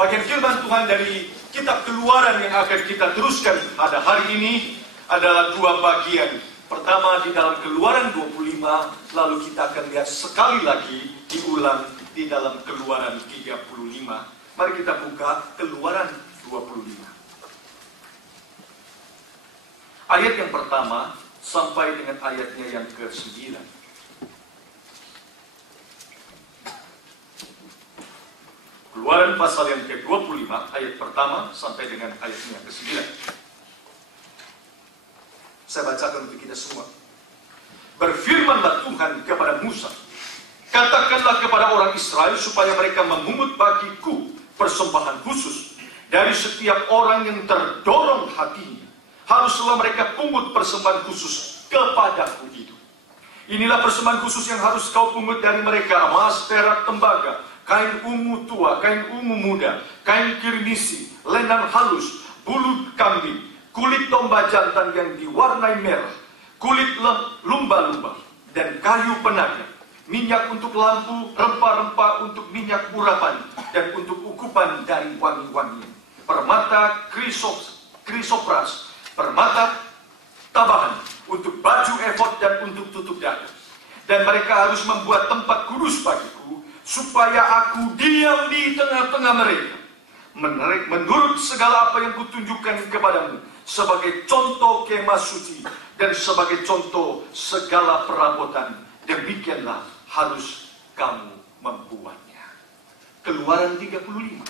Bagian firman Tuhan dari kitab Keluaran yang akan kita teruskan pada hari ini adalah dua bagian. Pertama di dalam Keluaran 25, lalu kita akan lihat sekali lagi diulang di dalam Keluaran 35. Mari kita buka Keluaran 25. Ayat yang pertama sampai dengan ayatnya yang ke-9. Keluaran pasal yang ke-25, ayat pertama sampai dengan ayatnya yang ke-9. Saya bacakan untuk kita semua. Berfirmanlah Tuhan kepada Musa, katakanlah kepada orang Israel supaya mereka memungut bagiku persembahan khusus dari setiap orang yang terdorong hatinya. Haruslah mereka pungut persembahan khusus kepadaku itu. Inilah persembahan khusus yang harus kau pungut dari mereka: emas, perak, tembaga, kain ungu tua, kain ungu muda, kain kirmisi, lenan halus, bulu kambing, kulit domba jantan yang diwarnai merah, kulit lumba-lumba, dan kayu penaga, minyak untuk lampu, rempah-rempah untuk minyak urapan, dan untuk ukupan dari wangi-wangian, permata krisopras, permata tabahan, untuk baju efod dan untuk tutup dada. Dan mereka harus membuat tempat kudus bagiku, supaya aku diam di tengah-tengah mereka, menurut segala apa yang kutunjukkan kepadamu, sebagai contoh kemah suci dan sebagai contoh segala perabotan. Demikianlah harus kamu membuatnya. Keluaran 35.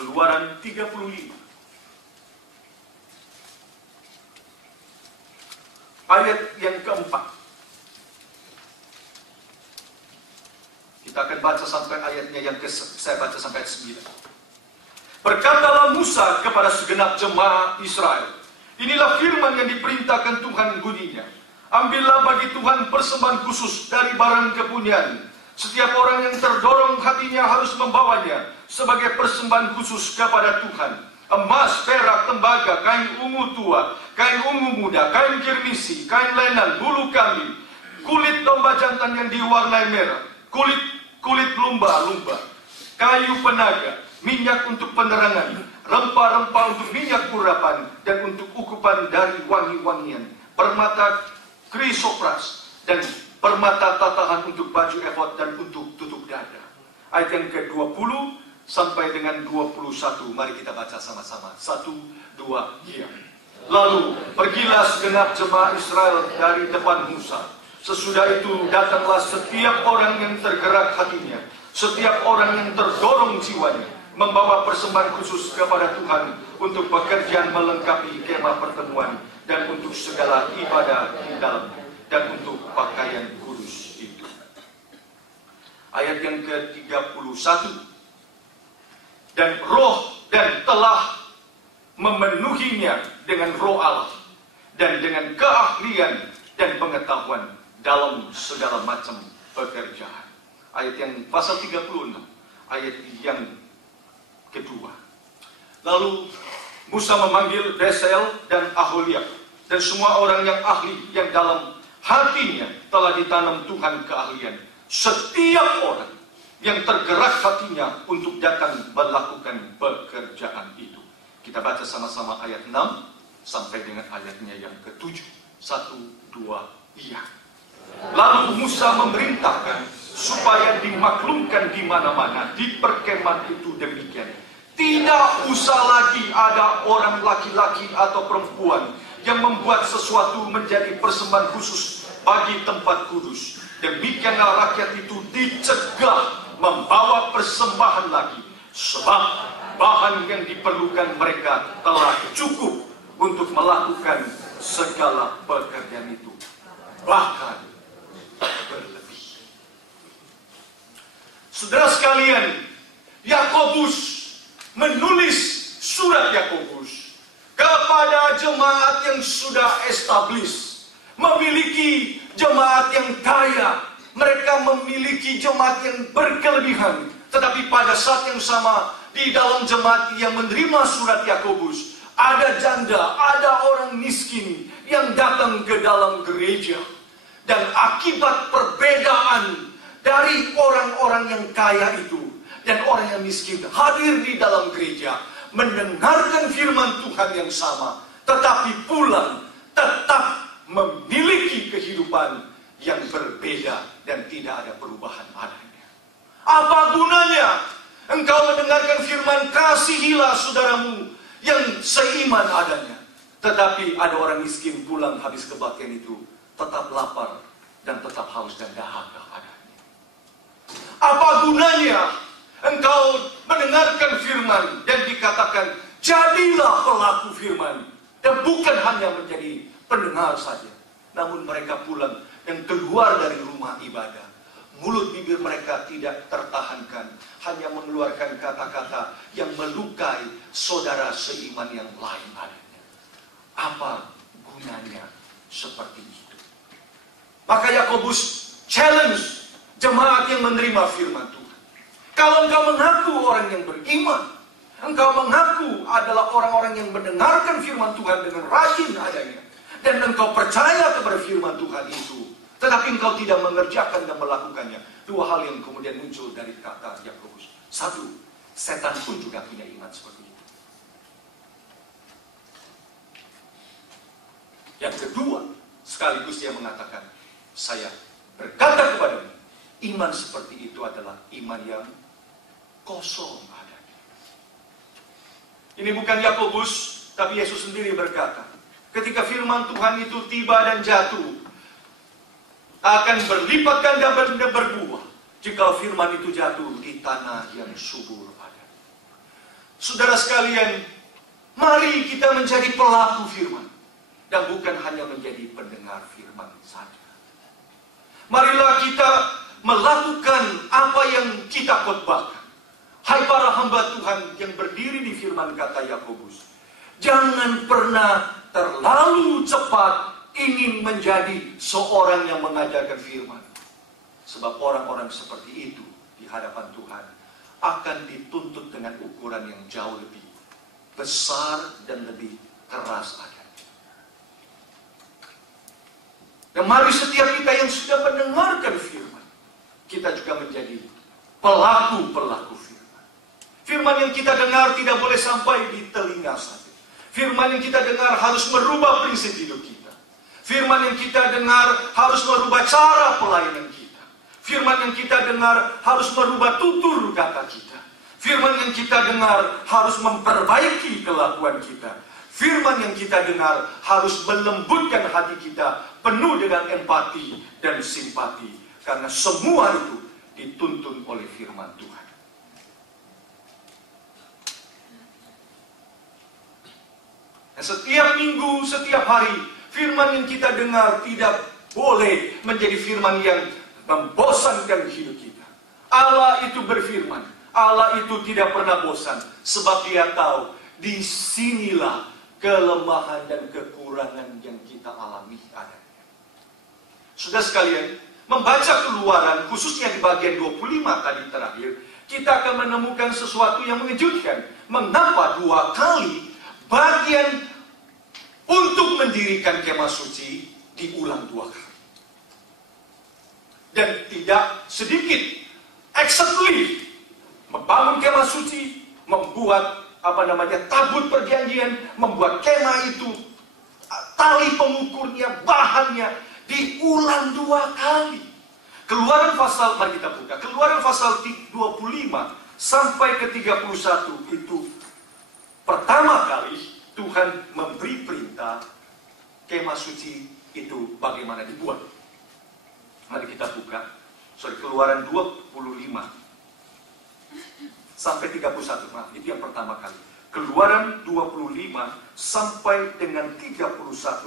Keluaran 35. Ayat yang keempat. Kita akan baca sampai ayatnya yang saya baca sampai ayat 9. Berkatalah Musa kepada segenap jemaah Israel, inilah firman yang diperintahkan Tuhan bunyinya. Ambillah bagi Tuhan persembahan khusus dari barang kepunyaan. Setiap orang yang terdorong hatinya harus membawanya sebagai persembahan khusus kepada Tuhan. Emas, perak, tembaga, kain ungu tua, kain ungu muda, kain kirmisi, kain lenan, bulu kambing, kulit domba jantan yang diwarnai merah, kulit lumba-lumba, kayu penaga, minyak untuk penerangan, rempah-rempah untuk minyak urapan, dan untuk ukupan dari wangi-wangian, permata krisopras, dan permata tatahan untuk baju efod dan untuk tutup dada. Ayat yang ke-20 sampai dengan 21. Mari kita baca sama-sama. 1, 2, ya. Lalu pergilah segenap jemaah Israel dari depan Musa. Sesudah itu datanglah setiap orang yang tergerak hatinya, setiap orang yang terdorong jiwanya, membawa persembahan khusus kepada Tuhan untuk pekerjaan melengkapi kemah pertemuan dan untuk segala ibadah di dalamnya dan untuk pakaian kudus itu. Ayat yang ke-31. Dan roh dan telah memenuhinya dengan roh Allah dan dengan keahlian dan pengetahuan dalam segala macam pekerjaan. Ayat yang pasal 36, ayat yang kedua. Lalu Musa memanggil Besel dan Aholiab dan semua orang yang ahli yang dalam hatinya telah ditanam Tuhan keahlian. Setiap orang yang tergerak hatinya untuk datang melakukan pekerjaan itu. Kita baca sama-sama ayat 6 sampai dengan ayatnya yang ke-7. 1, 2, iya. Lalu Musa memerintahkan supaya dimaklumkan di mana-mana di perkemahan itu demikian. Tidak usah lagi ada orang laki-laki atau perempuan yang membuat sesuatu menjadi persembahan khusus bagi tempat kudus. Demikianlah rakyat itu dicegah membawa persembahan lagi, sebab bahan yang diperlukan mereka telah cukup untuk melakukan segala pekerjaan itu, bahkan berlebih. Saudara sekalian, Yakobus menulis surat Yakobus kepada jemaat yang sudah established, memiliki jemaat yang kaya. Mereka memiliki jemaat yang berkelebihan. Tetapi pada saat yang sama, di dalam jemaat yang menerima surat Yakobus, ada janda, ada orang miskin yang datang ke dalam gereja. Dan akibat perbedaan dari orang-orang yang kaya itu dan orang yang miskin hadir di dalam gereja, mendengarkan firman Tuhan yang sama, tetapi pulang tetap memiliki kehidupan yang berbeda dan tidak ada perubahan adanya. Apa gunanya engkau mendengarkan firman, kasihilah saudaramu yang seiman adanya, tetapi ada orang miskin pulang habis kebaktian itu tetap lapar dan tetap haus dan dahaga adanya? Apa gunanya engkau mendengarkan firman dan dikatakan jadilah pelaku firman, dan bukan hanya menjadi pendengar saja, namun mereka pulang dan keluar dari rumah ibadah, mulut bibir mereka tidak tertahankan, hanya mengeluarkan kata-kata yang melukai saudara seiman yang lain adanya. Apa gunanya seperti itu? Maka Yakobus challenge jemaat yang menerima firman Tuhan. Kalau engkau mengaku orang yang beriman, engkau mengaku adalah orang-orang yang mendengarkan firman Tuhan dengan rajin adanya, dan engkau percaya kepada firman Tuhan itu, tetapi engkau tidak mengerjakan dan melakukannya, dua hal yang kemudian muncul dari kata Yakobus. Satu, setan pun juga punya iman seperti itu. Yang kedua, sekaligus dia mengatakan, saya berkata kepadamu, iman seperti itu adalah iman yang kosong adanya. Ini bukan Yakobus, tapi Yesus sendiri berkata, ketika firman Tuhan itu tiba dan jatuh, akan berlipat ganda berbuah jika firman itu jatuh di tanah yang subur ada. Saudara sekalian, mari kita menjadi pelaku firman dan bukan hanya menjadi pendengar firman saja. Marilah kita melakukan apa yang kita khotbahkan. Hai para hamba Tuhan yang berdiri di firman kata Yakobus, jangan pernah terlalu cepat ingin menjadi seorang yang mengajarkan firman. Sebab orang-orang seperti itu di hadapan Tuhan akan dituntut dengan ukuran yang jauh lebih besar dan lebih keras adanya. Dan mari setiap kita yang sudah mendengarkan firman, kita juga menjadi pelaku-pelaku firman. Firman yang kita dengar tidak boleh sampai di telinga saja. Firman yang kita dengar harus merubah prinsip hidup kita. Firman yang kita dengar harus merubah cara pelayanan kita. Firman yang kita dengar harus merubah tutur kata kita. Firman yang kita dengar harus memperbaiki kelakuan kita. Firman yang kita dengar harus melembutkan hati kita, penuh dengan empati dan simpati. Karena semua itu dituntun oleh firman Tuhan. Dan setiap minggu, setiap hari, firman yang kita dengar tidak boleh menjadi firman yang membosankan hidup kita. Allah itu berfirman, Allah itu tidak pernah bosan, sebab dia tahu disinilah kelemahan dan kekurangan yang kita alami adanya. Sudah sekalian, membaca Keluaran, khususnya di bagian 25 tadi terakhir, kita akan menemukan sesuatu yang mengejutkan. Mengapa dua kali bagian untuk mendirikan kemah suci diulang dua kali? Dan tidak sedikit, exactly membangun kemah suci, membuat tabut perjanjian, membuat kemah itu, tali pengukurnya, bahannya diulang dua kali. Keluaran pasal, mari kita buka, Keluaran pasal 25 sampai ke 31 itu pertama kali Tuhan memberi perintah kemah suci itu bagaimana dibuat. Mari kita buka, Keluaran 25 sampai 31, itu yang pertama kali. Keluaran 25 sampai dengan 31,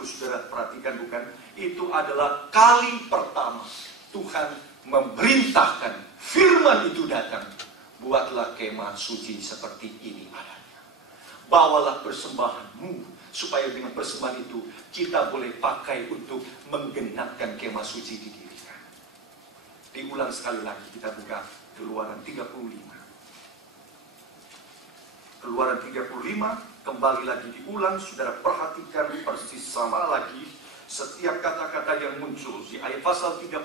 saudara perhatikan bukan? Itu adalah kali pertama Tuhan memerintahkan firman itu datang. Buatlah kemah suci seperti ini adanya. Bawalah persembahanmu, supaya dengan persembahan itu kita boleh pakai untuk menggenapkan kemah suci didirikan. Diulang sekali lagi, kita buka Keluaran 35. Keluaran 35 kembali lagi diulang, saudara perhatikan persis sama lagi setiap kata-kata yang muncul di ayat pasal 36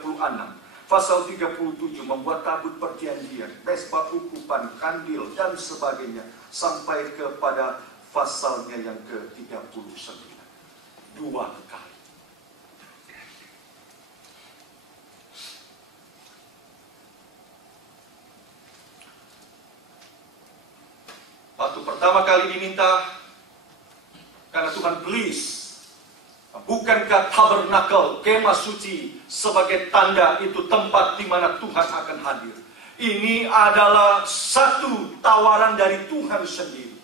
Pasal 37 membuat tabut perjanjian, mesbah ukupan, kandil, dan sebagainya. Sampai kepada pasalnya yang ke-39. 2 kali. Waktu pertama kali diminta, karena Tuhan please, bukankah tabernakel, kemah suci, sebagai tanda itu tempat di mana Tuhan akan hadir. Ini adalah satu tawaran dari Tuhan sendiri.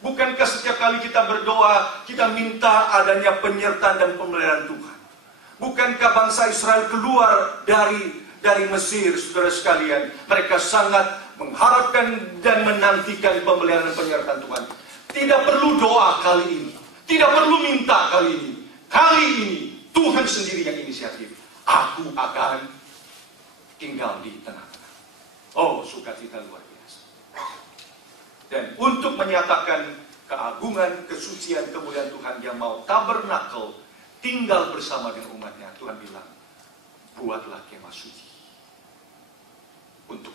Bukankah setiap kali kita berdoa, kita minta adanya penyertaan dan pemeliharaan Tuhan? Bukankah bangsa Israel keluar dari Mesir, saudara sekalian? Mereka sangat mengharapkan dan menantikan pemeliharaan dan penyertaan Tuhan. Tidak perlu doa kali ini, tidak perlu minta kali ini. Kali ini Tuhan sendiri yang inisiatif. Aku akan tinggal di tengah-tengah. Oh, sukacita luar biasa. Dan untuk menyatakan keagungan, kesucian, kemuliaan Tuhan yang mau tabernakel tinggal bersama dengan umatnya, Tuhan bilang, buatlah kemah suci untuk.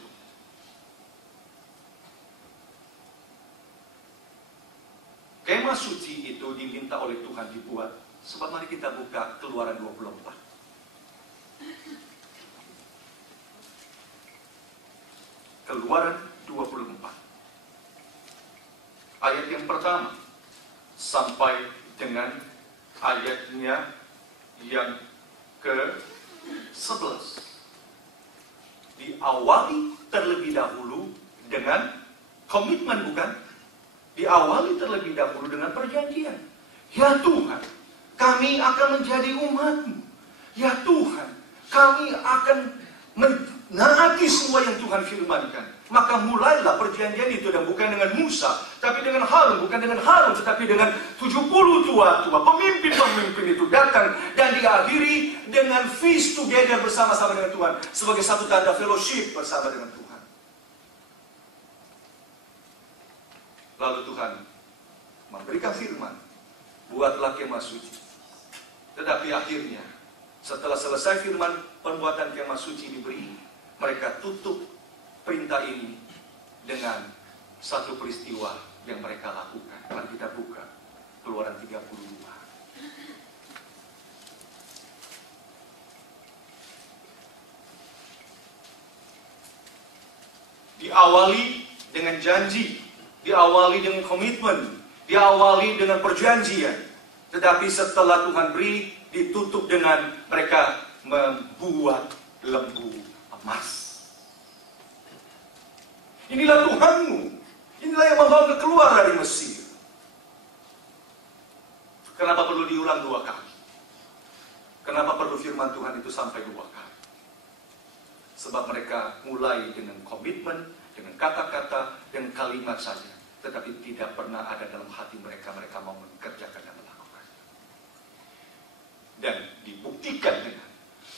Kemah suci itu diminta oleh Tuhan dibuat. Sebab mari kita buka Keluaran 24. Keluaran 24. Ayat yang pertama sampai dengan ayatnya yang ke-11. Diawali terlebih dahulu dengan komitmen, bukan? Diawali terlebih dahulu dengan perjanjian. Ya Tuhan, kami akan menjadi umat-Mu. Ya Tuhan, kami akan menaati semua yang Tuhan firmankan. Maka mulailah perjanjian itu, dan bukan dengan Musa, tapi dengan Harun. Bukan dengan Harun, tetapi dengan 70 tua-tua, pemimpin-pemimpin itu datang. Dan diakhiri dengan feast together bersama-sama dengan Tuhan. Sebagai satu tanda fellowship bersama dengan Tuhan. Lalu Tuhan memberikan firman, buatlah kemah suci. Tetapi akhirnya, setelah selesai firman pembuatan kemah suci diberi, mereka tutup perintah ini dengan satu peristiwa yang mereka lakukan. Mari kita buka Keluaran 32. Diawali dengan janji, diawali dengan komitmen, diawali dengan perjanjian. Tetapi setelah Tuhan beri, ditutup dengan mereka membuat lembu emas. Inilah Tuhanmu. Inilah yang membawa keluar dari Mesir. Kenapa perlu diulang 2 kali? Kenapa perlu firman Tuhan itu sampai 2 kali? Sebab mereka mulai dengan komitmen, dengan kata-kata, dan kalimat saja. Tetapi tidak pernah ada dalam hati mereka mau mengerjakan dan melakukan. Dan dibuktikan dengan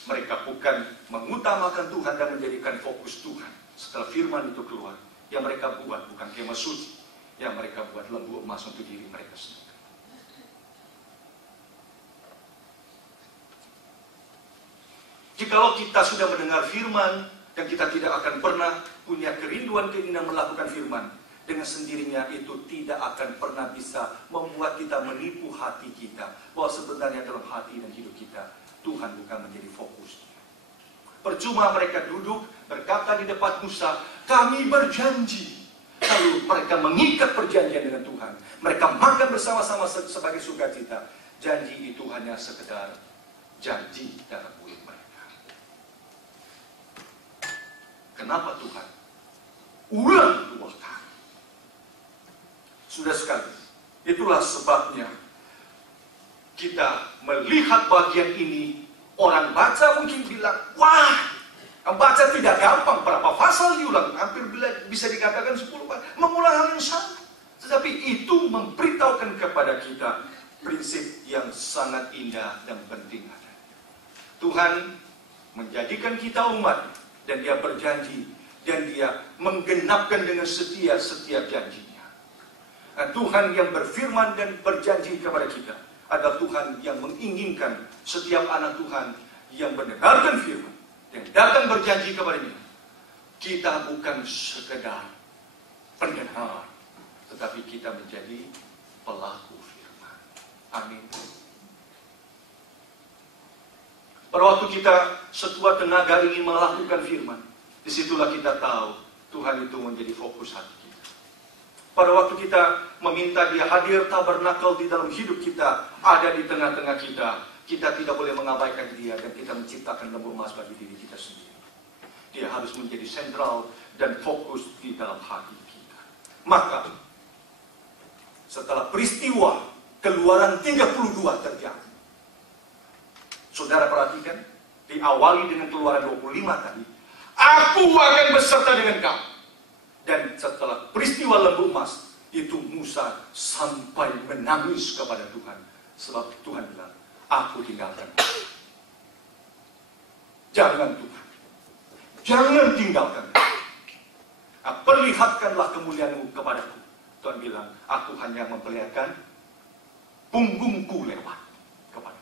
mereka bukan mengutamakan Tuhan dan menjadikan fokus Tuhan. Setelah firman itu keluar, yang mereka buat bukan kemah suci, yang mereka buat lembu emas untuk diri mereka sendiri. Jikalau kita sudah mendengar firman dan kita tidak akan pernah punya kerinduan keinginan melakukan firman, dengan sendirinya itu tidak akan pernah bisa membuat kita menipu hati kita bahwa sebenarnya dalam hati dan hidup kita Tuhan bukan menjadi fokus. Percuma mereka duduk berkata di depan Musa, kami berjanji. Lalu mereka mengikat perjanjian dengan Tuhan. Mereka makan bersama-sama sebagai sukacita. Janji itu hanya sekedar janji dalam mulut mereka. Kenapa Tuhan ulang 2 kali? Sudah sekali, itulah sebabnya kita melihat bagian ini. Orang baca mungkin bilang, wah, baca tidak gampang, berapa pasal diulang, hampir bisa dikatakan 10 pasal, mengulang hal yang sama. Tetapi itu memberitahukan kepada kita prinsip yang sangat indah dan penting. Tuhan menjadikan kita umat, dan Dia berjanji, dan Dia menggenapkan dengan setia setiap janjinya. Nah, Tuhan yang berfirman dan berjanji kepada kita adalah Tuhan yang menginginkan setiap anak Tuhan yang mendengarkan firman yang datang berjanji kepadanya, kita bukan sekedar pendengar, tetapi kita menjadi pelaku firman. Amin. Pada waktu kita sekuat tenaga ingin melakukan firman, disitulah kita tahu Tuhan itu menjadi fokus hati kita. Pada waktu kita meminta Dia hadir tabernakel di dalam hidup kita, ada di tengah-tengah kita, kita tidak boleh mengabaikan Dia dan kita menciptakan lembu emas bagi diri kita sendiri. Dia harus menjadi sentral dan fokus di dalam hati kita. Maka setelah peristiwa Keluaran 32 terjadi, saudara perhatikan, diawali dengan Keluaran 25 tadi, aku akan beserta dengan kamu. Dan setelah peristiwa lembu emas, itu Musa sampai menangis kepada Tuhan. Sebab Tuhan bilang, aku tinggalkan. Jangan Tuhan, jangan tinggalkan. Perlihatkanlah kemuliaan-Mu kepadaku. Tuhan bilang, aku hanya memperlihatkan punggungku lewat kepada.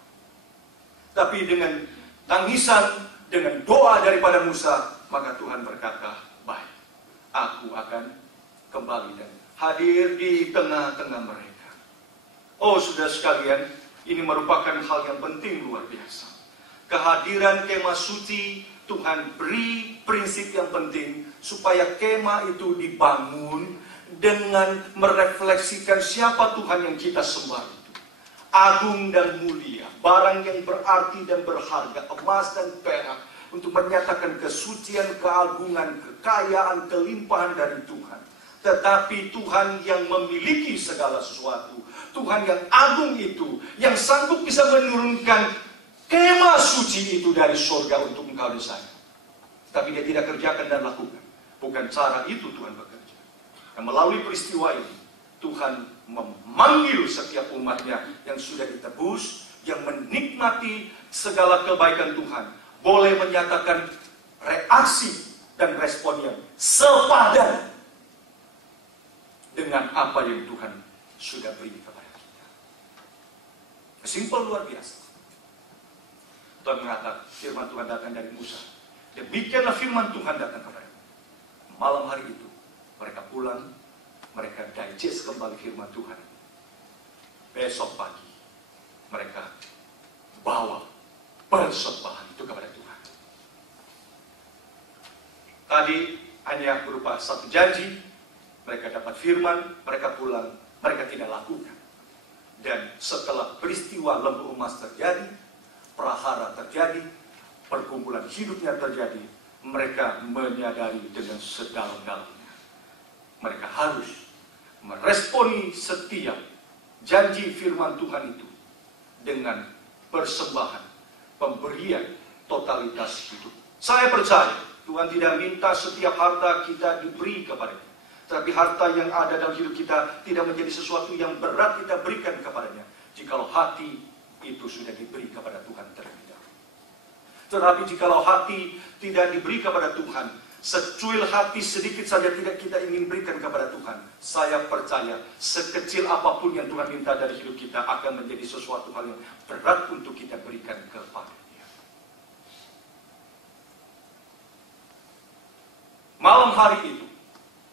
Tapi dengan tangisan, dengan doa daripada Musa, maka Tuhan berkata, baik, aku akan kembali dan hadir di tengah-tengah mereka. Oh, saudara sekalian, ini merupakan hal yang penting luar biasa. Kehadiran kemah suci, Tuhan beri prinsip yang penting supaya kemah itu dibangun dengan merefleksikan siapa Tuhan yang kita sembah itu. Agung dan mulia, barang yang berarti dan berharga, emas dan perak, untuk menyatakan kesucian, keagungan, kekayaan, kelimpahan dari Tuhan. Tetapi Tuhan yang memiliki segala sesuatu, Tuhan yang agung itu, yang sanggup bisa menurunkan kemah suci itu dari surga untuk engkau dan saya. Tapi Dia tidak kerjakan dan lakukan. Bukan cara itu Tuhan bekerja. Dan melalui peristiwa ini, Tuhan memanggil setiap umatnya yang sudah ditebus, yang menikmati segala kebaikan Tuhan, boleh menyatakan reaksi dan respon yang sepadan dengan apa yang Tuhan sudah beri kepada kita. Simpel luar biasa. Tuhan mengatakan, firman Tuhan datang dari Musa. Demikianlah firman Tuhan datang kepada mereka. Malam hari itu, mereka pulang, mereka digest kembali firman Tuhan. Besok pagi, mereka bawa persembahan itu kepada Tuhan. Tadi hanya berupa satu janji, mereka dapat firman, mereka pulang, mereka tidak lakukan. Dan setelah peristiwa lembu emas terjadi, prahara terjadi, perkumpulan hidupnya terjadi, mereka menyadari dengan sedalam-dalamnya, mereka harus meresponi setiap janji firman Tuhan itu dengan persembahan, pemberian totalitas hidup. Saya percaya Tuhan tidak minta setiap harta kita diberi kepadanya, tapi harta yang ada dalam hidup kita tidak menjadi sesuatu yang berat kita berikan kepadanya, jikalau hati itu sudah diberi kepada Tuhan terlebih dahulu. Tetapi jikalau hati tidak diberi kepada Tuhan, secuil hati sedikit saja tidak kita ingin berikan kepada Tuhan, saya percaya sekecil apapun yang Tuhan minta dari hidup kita akan menjadi sesuatu hal yang berat untuk kita berikan kepada-Nya. Malam hari itu,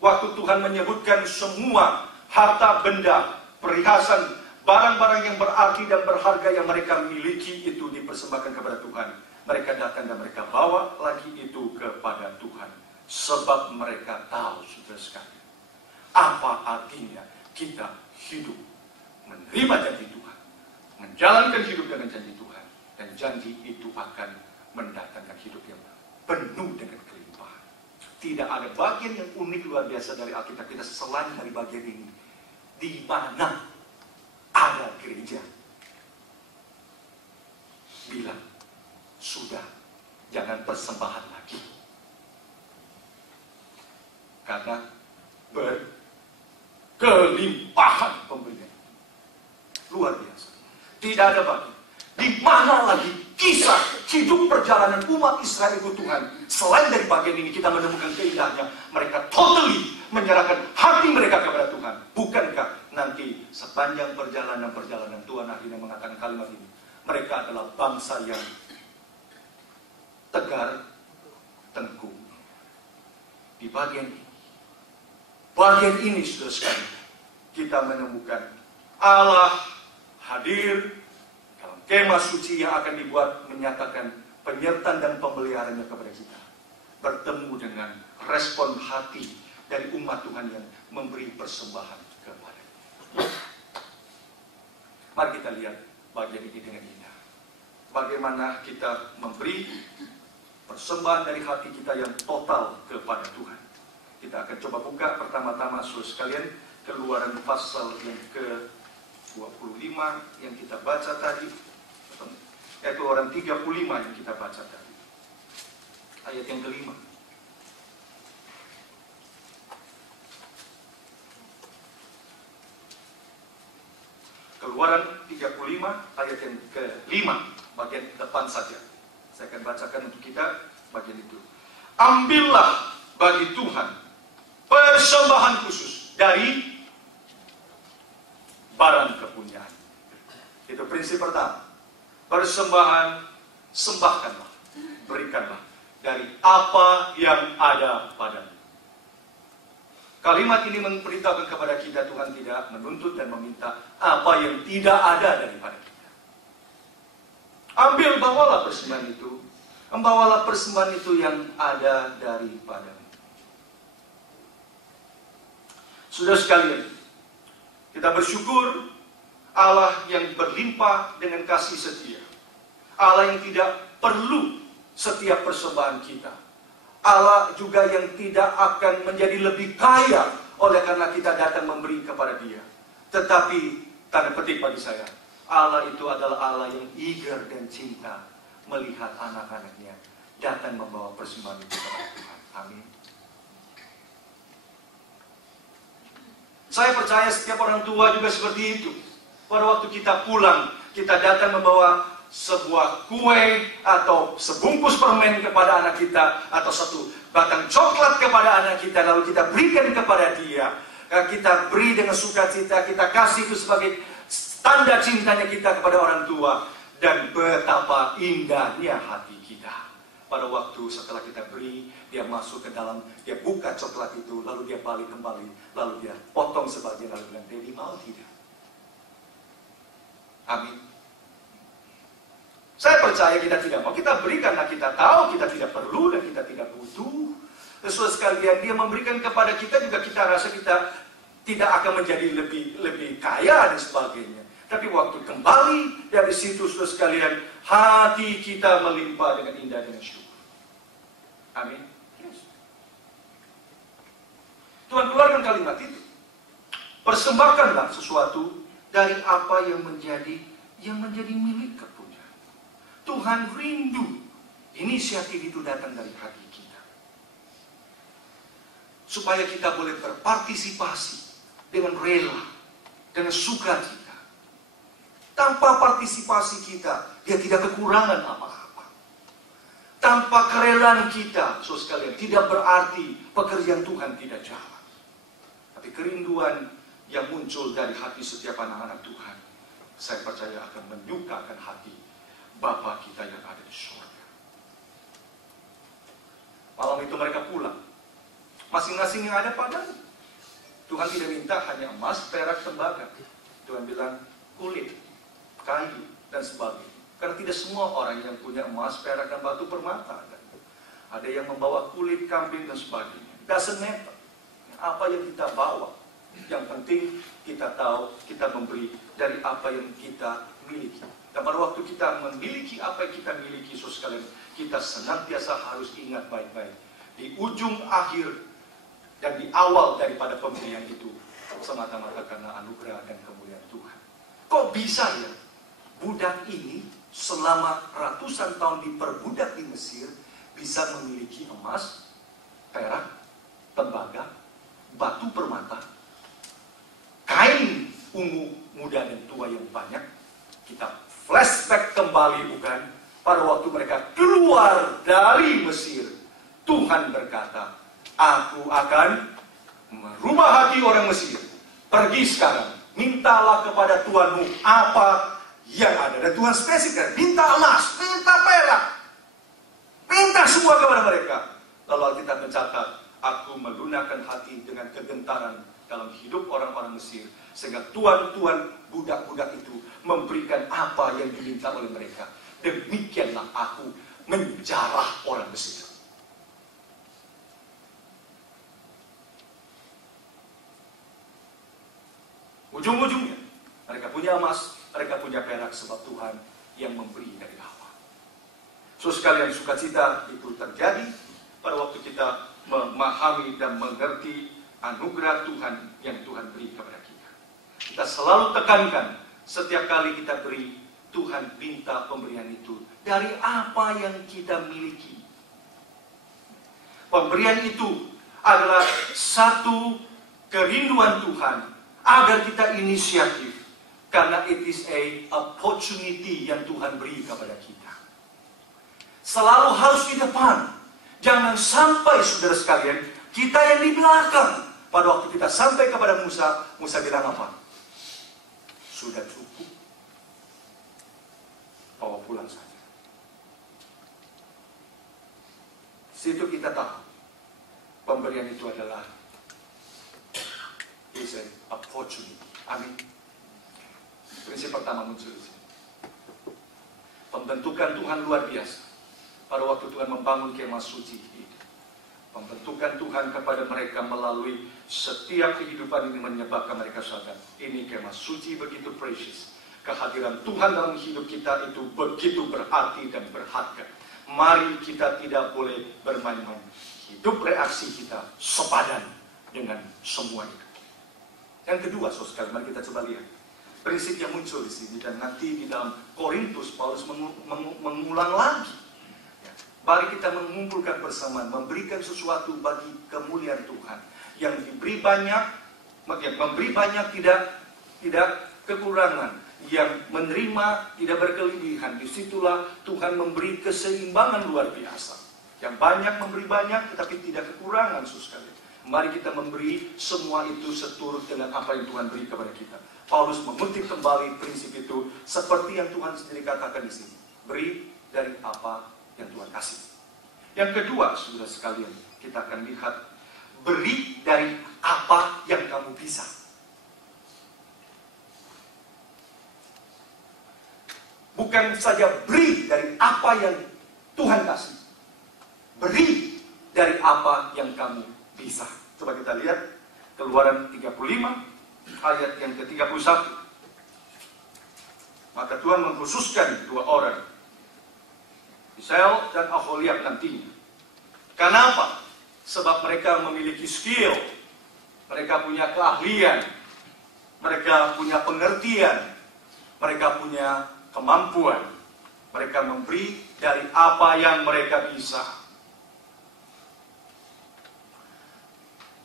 waktu Tuhan menyebutkan semua harta benda, perhiasan, barang-barang yang berarti dan berharga yang mereka miliki itu dipersembahkan kepada Tuhan, mereka datang dan mereka bawa lagi itu kepada Tuhan. Sebab mereka tahu, saudara sekalian, apa artinya kita hidup menerima janji Tuhan, menjalankan hidup dengan janji Tuhan, dan janji itu akan mendatangkan hidup yang penuh dengan kelimpahan. Tidak ada bagian yang unik luar biasa dari Alkitab kita selain dari bagian ini, di mana ada gereja bilang, sudah, jangan persembahan lagi, karena berkelimpahan pemberian. Luar biasa. Tidak ada bagi. Di mana lagi kisah hidup perjalanan umat Israel itu Tuhan, selain dari bagian ini kita menemukan keindahannya, mereka totally menyerahkan hati mereka kepada Tuhan. Bukankah nanti sepanjang perjalanan Tuhan akhirnya mengatakan kalimat ini, mereka adalah bangsa yang tegar tengkung. Di bagian ini sudah sekali kita menemukan Allah hadir dalam kemah suci yang akan dibuat menyatakan penyertaan dan pemeliharaannya kepada kita. Bertemu dengan respon hati dari umat Tuhan yang memberi persembahan kepada Dia. Mari kita lihat bagian ini dengan indah. Bagaimana kita memberi persembahan dari hati kita yang total kepada Tuhan. Kita akan coba buka pertama-tama saudara sekalian Keluaran pasal yang ke-25 yang kita baca tadi. Keluaran 35 yang kita baca tadi. Ayat yang kelima. Keluaran 35 ayat yang ke-5, bagian depan saja. Saya akan bacakan untuk kita bagian itu. Ambillah bagi Tuhan persembahan khusus dari barang kepunyaan. Itu prinsip pertama. Persembahan, sembahkanlah, berikanlah dari apa yang ada padamu. Kalimat ini memberitahukan kepada kita Tuhan tidak menuntut dan meminta apa yang tidak ada daripada kita. Ambil, bawalah persembahan itu. Membawalah persembahan itu yang ada daripadamu. Sudah sekalian, kita bersyukur Allah yang berlimpah dengan kasih setia. Allah yang tidak perlu setiap persembahan kita. Allah juga yang tidak akan menjadi lebih kaya oleh karena kita datang memberi kepada Dia. Tetapi, tanda petik bagi saya, Allah itu adalah Allah yang eager dan cinta melihat anak-anaknya datang membawa persembahan itu kepada Tuhan. Amin. Saya percaya setiap orang tua juga seperti itu. Pada waktu kita pulang, kita datang membawa sebuah kue atau sebungkus permen kepada anak kita, atau satu batang coklat kepada anak kita, lalu kita berikan kepada dia. Kita beri dengan sukacita, kita kasih itu sebagai tanda cintanya kita kepada orang tua. Dan betapa indahnya hati kita. Pada waktu setelah kita beri, dia masuk ke dalam, dia buka coklat itu, lalu dia balik kembali, lalu dia potong sebagian, lalu bilang, "Daddy mau tidak?" Amin. Saya percaya kita tidak mau, kita beri karena kita tahu kita tidak perlu dan kita tidak butuh. Sesuai sekalian dia memberikan kepada kita juga kita rasa kita tidak akan menjadi lebih kaya dan sebagainya. Tapi waktu kembali dari situ, saudara sekalian, hati kita melimpah dengan indah dan syukur. Amin. Yes. Tuhan keluarkan kalimat itu. Persembahkanlah sesuatu dari apa yang menjadi milik kepunyaan. Tuhan rindu inisiatif itu datang dari hati kita. Supaya kita boleh berpartisipasi dengan rela, dengan sukacita. Tanpa partisipasi kita, dia tidak kekurangan apa-apa. Tanpa kerelaan kita, saudara sekalian, tidak berarti pekerjaan Tuhan tidak jalan. Tapi kerinduan yang muncul dari hati setiap anak-anak Tuhan, saya percaya akan menyukakan hati Bapa kita yang ada di surga. Malam itu mereka pulang. Masing-masing yang ada padanya. Tuhan tidak minta hanya emas, perak, tembaga. Tuhan bilang kulit, kayu, dan sebagainya. Karena tidak semua orang yang punya emas, perak, dan batu permata. Ada yang membawa kulit, kambing, dan sebagainya. Doesn't matter apa yang kita bawa. Yang penting kita tahu kita memberi dari apa yang kita miliki. Dan pada waktu kita memiliki apa yang kita miliki, saudara sekalian, kita senantiasa harus ingat baik-baik. Di ujung akhir dan di awal daripada pemberian itu, semata-mata karena anugerah dan kemuliaan Tuhan. Kok bisa ya? Budak ini selama ratusan tahun diperbudak di Mesir bisa memiliki emas, perak, tembaga, batu permata, kain ungu muda dan tua yang banyak. Kita flashback kembali, bukan? Pada waktu mereka keluar dari Mesir, Tuhan berkata, "Aku akan merubah hati orang Mesir. Pergi sekarang, mintalah kepada Tuhanmu apa yang ada." Dan Tuhan spesifik, minta emas, minta perak, minta semua kepada mereka. Lalu Alkitab mencatat, aku melunakkan hati dengan kegentaran dalam hidup orang-orang Mesir, sehingga tuan-tuan budak-budak itu memberikan apa yang diminta oleh mereka. Demikianlah aku menjarah orang Mesir. Ujung-ujungnya mereka punya emas, mereka punya perak, sebab Tuhan yang memberi dari awal. So sekalian, sukacita itu terjadi pada waktu kita memahami dan mengerti anugerah Tuhan yang Tuhan beri kepada kita. Kita selalu tekankan, setiap kali kita beri, Tuhan minta pemberian itu dari apa yang kita miliki. Pemberian itu adalah satu kerinduan Tuhan agar kita inisiatif, karena it is a opportunity yang Tuhan beri kepada kita. Selalu harus di depan. Jangan sampai, saudara sekalian, kita yang di belakang. Pada waktu kita sampai kepada Musa, Musa bilang apa? Sudah cukup, bawa pulang saja. Situ kita tahu pemberian itu adalah is an opportunity. Amin. Prinsip pertama muncul di sini. Pembentukan Tuhan luar biasa pada waktu Tuhan membangun kemah suci itu. Pembentukan Tuhan kepada mereka melalui setiap kehidupan ini menyebabkan mereka sadar, ini kemah suci begitu precious. Kehadiran Tuhan dalam hidup kita itu begitu berarti dan berharga. Mari kita tidak boleh bermain-main. Hidup reaksi kita sepadan dengan semua itu. Yang kedua, saudara sekalian, mari kita coba lihat prinsip yang muncul di sini, dan nanti di dalam Korintus Paulus mengulang lagi. Mari kita mengumpulkan bersama, memberikan sesuatu bagi kemuliaan Tuhan. Yang diberi banyak, memberi banyak tidak kekurangan. Yang menerima tidak berkelebihan. Disitulah Tuhan memberi keseimbangan luar biasa. Yang banyak memberi banyak, tetapi tidak kekurangan, saudara sekalian. Mari kita memberi semua itu seturut dengan apa yang Tuhan beri kepada kita. Paulus mengutip kembali prinsip itu seperti yang Tuhan sendiri katakan di sini. Beri dari apa yang Tuhan kasih. Yang kedua, saudara sekalian, kita akan lihat beri dari apa yang kamu bisa. Bukan saja beri dari apa yang Tuhan kasih. Beri dari apa yang kamu bisa. Coba kita lihat Keluaran 35 ayat yang ke-31. Maka Tuhan mengkhususkan dua orang, Mishael dan Aholiab nantinya. Kenapa? Sebab mereka memiliki skill, mereka punya keahlian, mereka punya pengertian, mereka punya kemampuan. Mereka memberi dari apa yang mereka bisa.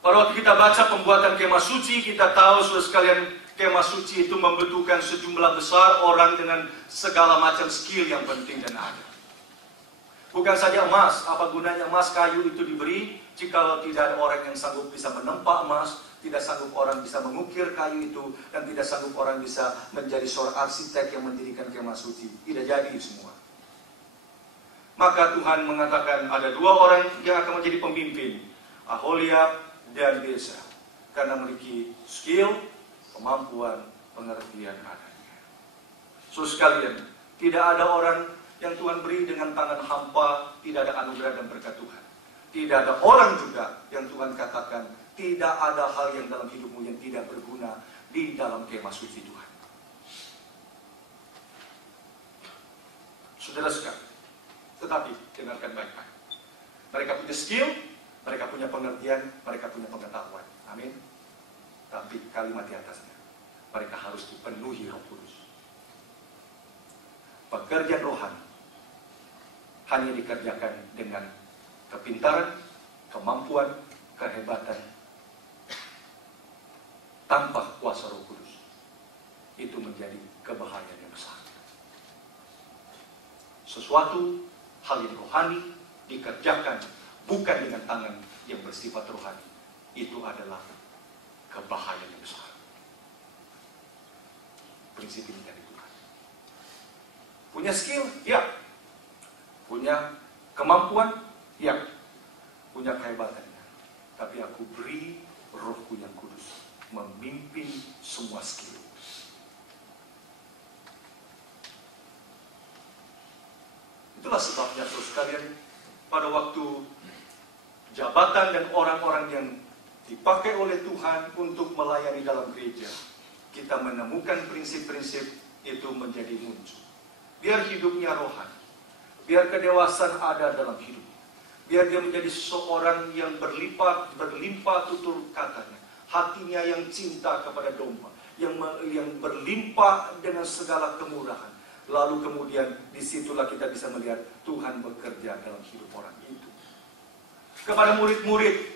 Pada waktu kita baca pembuatan kemah suci, kita tahu, saudara sekalian, kemah suci itu membutuhkan sejumlah besar orang dengan segala macam skill yang penting dan ada. Bukan saja emas, apa gunanya emas, kayu itu diberi jika tidak ada orang yang sanggup bisa menempa emas, tidak sanggup orang bisa mengukir kayu itu, dan tidak sanggup orang bisa menjadi seorang arsitek yang mendirikan kemah suci. Tidak jadi semua. Maka Tuhan mengatakan ada dua orang yang akan menjadi pemimpin, Aholiab dan Mishael, karena memiliki skill, kemampuan, pengertian adanya. So sekalian, tidak ada orang yang Tuhan beri dengan tangan hampa, tidak ada anugerah dan berkat Tuhan. Tidak ada orang juga yang Tuhan katakan tidak ada hal yang dalam hidupmu yang tidak berguna di dalam kemah suci Tuhan. Saudara sekalian, tetapi dengarkan baik-baik. Mereka punya skill, mereka punya pengertian, mereka punya pengetahuan. Amin. Tapi kalimat di atasnya, mereka harus dipenuhi Roh Kudus. Pekerjaan rohani hanya dikerjakan dengan kepintaran, kemampuan, kehebatan, tanpa kuasa Roh Kudus. Itu menjadi kebahayaan yang besar. Sesuatu hal yang rohani dikerjakan bukan dengan tangan yang bersifat rohani, itu adalah kebahayaan yang besar. Prinsip ini dari Tuhan. Punya skill? Ya. Punya kemampuan? Ya. punya kehebatannya. Tapi aku beri Rohku yang kudus memimpin semua skill. Itulah sebabnya saudara sekalian, pada waktu jabatan dan orang-orang yang dipakai oleh Tuhan untuk melayani dalam gereja, kita menemukan prinsip-prinsip itu menjadi muncul. Biar hidupnya rohani, biar kedewasaan ada dalam hidup, biar dia menjadi seorang yang berlimpah tutur katanya, hatinya yang cinta kepada domba, yang berlimpah dengan segala kemurahan. Lalu kemudian disitulah kita bisa melihat Tuhan bekerja dalam hidup orang itu. Kepada murid-murid,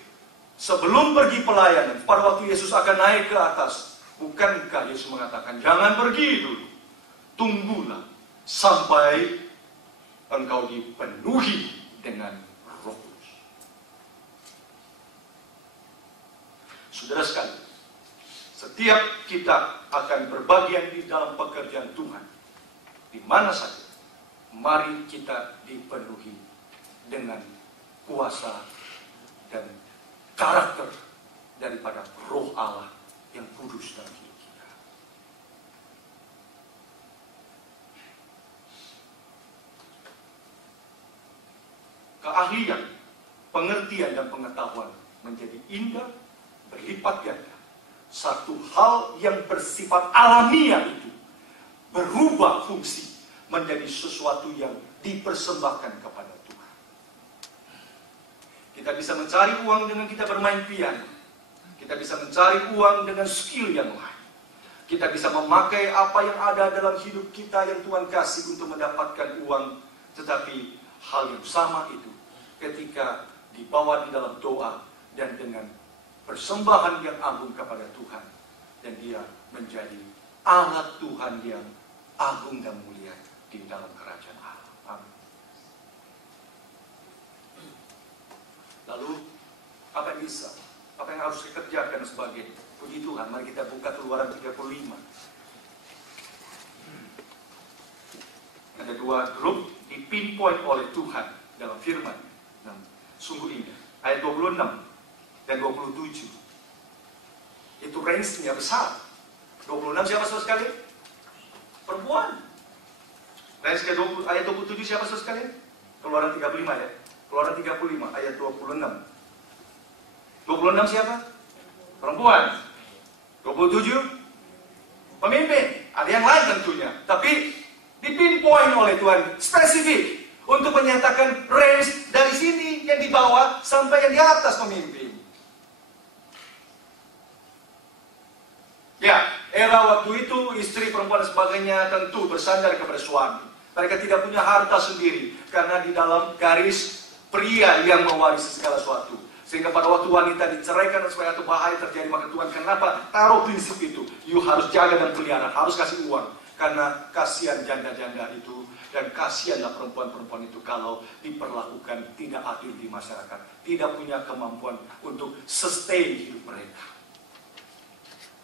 sebelum pergi pelayanan, pada waktu Yesus akan naik ke atas, bukankah Yesus mengatakan, jangan pergi dulu, tunggulah sampai engkau dipenuhi dengan Roh Kudus. Saudara sekalian, setiap kita akan berbagian di dalam pekerjaan Tuhan, di mana saja, mari kita dipenuhi dengan kuasa dan karakter daripada Roh Allah yang kudus dalam hidup kita. Keahlian, pengertian dan pengetahuan menjadi indah, berlipat ganda. Satu hal yang bersifat alamiah itu berubah fungsi menjadi sesuatu yang dipersembahkan kepada Tuhan. Kita bisa mencari uang dengan kita bermain piano. Kita bisa mencari uang dengan skill yang lain. Kita bisa memakai apa yang ada dalam hidup kita yang Tuhan kasih untuk mendapatkan uang. Tetapi hal yang sama itu ketika dibawa di dalam doa dan dengan persembahan yang agung kepada Tuhan, dan dia menjadi alat Tuhan yang agung dan mulia di dalam kerajaan Allah. Amin. Lalu apa yang bisa? Apa yang harus dikerjakan sebagai puji Tuhan? Mari kita buka Keluaran 35. Ada dua grup dipinpoint oleh Tuhan dalam firman. Nah, sungguh indah. Ayat 26 dan 27. Itu range-nya besar. 26 siapa saudara sekalian? Perempuan. Range ke 20, ayat 27 siapa saudara sekalian? Keluaran 35 ya. Keluaran 35 ayat 26. 26 siapa? Perempuan. 27 pemimpin. Ada yang lain tentunya. Tapi dipinpoint oleh Tuhan spesifik untuk menyatakan range dari sini yang di bawah sampai yang di atas pemimpin. Ya, era waktu itu istri, perempuan dan sebagainya tentu bersandar kepada suami. Mereka tidak punya harta sendiri karena di dalam garis pria yang mewarisi segala sesuatu. Sehingga pada waktu wanita diceraikan dan sebagainya, bahaya terjadi, maka Tuhan kenapa taruh prinsip itu? You harus jaga dan pelihara, harus kasih uang. Karena kasihan janda-janda itu dan kasihanlah perempuan-perempuan itu kalau diperlakukan tidak adil di masyarakat, tidak punya kemampuan untuk sustain hidup mereka.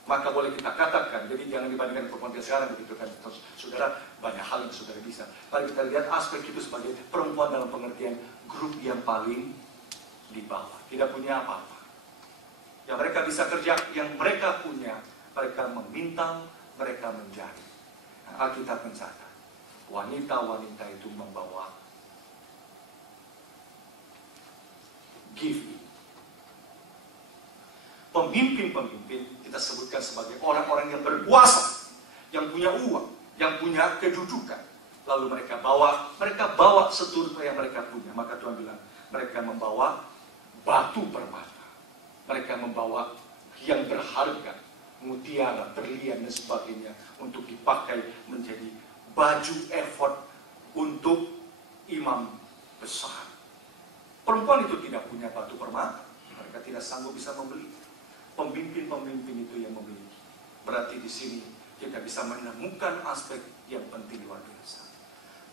Maka boleh kita katakan, jadi jangan dibandingkan perempuan sekarang begitu kan, saudara, banyak hal yang saudara bisa. Mari kita lihat aspek itu sebagai perempuan dalam pengertian grup yang paling di bawah, tidak punya apa-apa. Yang mereka bisa kerja, yang mereka punya, mereka meminta, mereka mencari. Nah, Alkitab mencatat, wanita-wanita itu membawa giving. Pemimpin-pemimpin kita sebutkan sebagai orang-orang yang berkuasa, yang punya uang, yang punya kedudukan. Lalu mereka bawa seturut yang mereka punya. Maka Tuhan bilang, mereka membawa batu permata. Mereka membawa yang berharga, mutiara, berlian dan sebagainya untuk dipakai menjadi baju effort untuk imam besar. Perempuan itu tidak punya batu permata. Mereka tidak sanggup bisa membeli. Pemimpin-pemimpin itu yang memiliki. Berarti di sini kita bisa menemukan aspek yang penting luar biasa.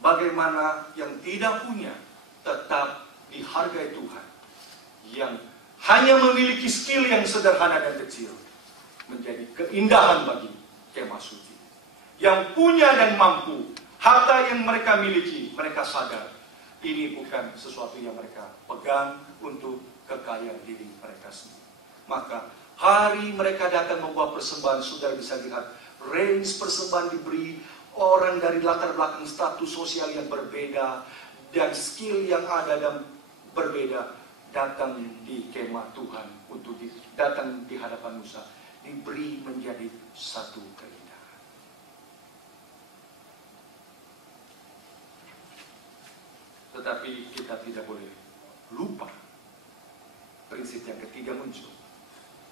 Bagaimana yang tidak punya tetap dihargai Tuhan. Yang hanya memiliki skill yang sederhana dan kecil menjadi keindahan bagi kemah suci. Yang punya dan mampu, harta yang mereka miliki, mereka sadar ini bukan sesuatu yang mereka pegang untuk kekayaan diri mereka sendiri. Maka hari mereka datang membawa persembahan, saudara bisa lihat range persembahan diberi orang dari latar belakang status sosial yang berbeda dan skill yang ada dan berbeda, datang di kemah Tuhan untuk datang di hadapan Musa, diberi menjadi satu keindahan. Tetapi kita tidak boleh lupa prinsip yang ketiga muncul.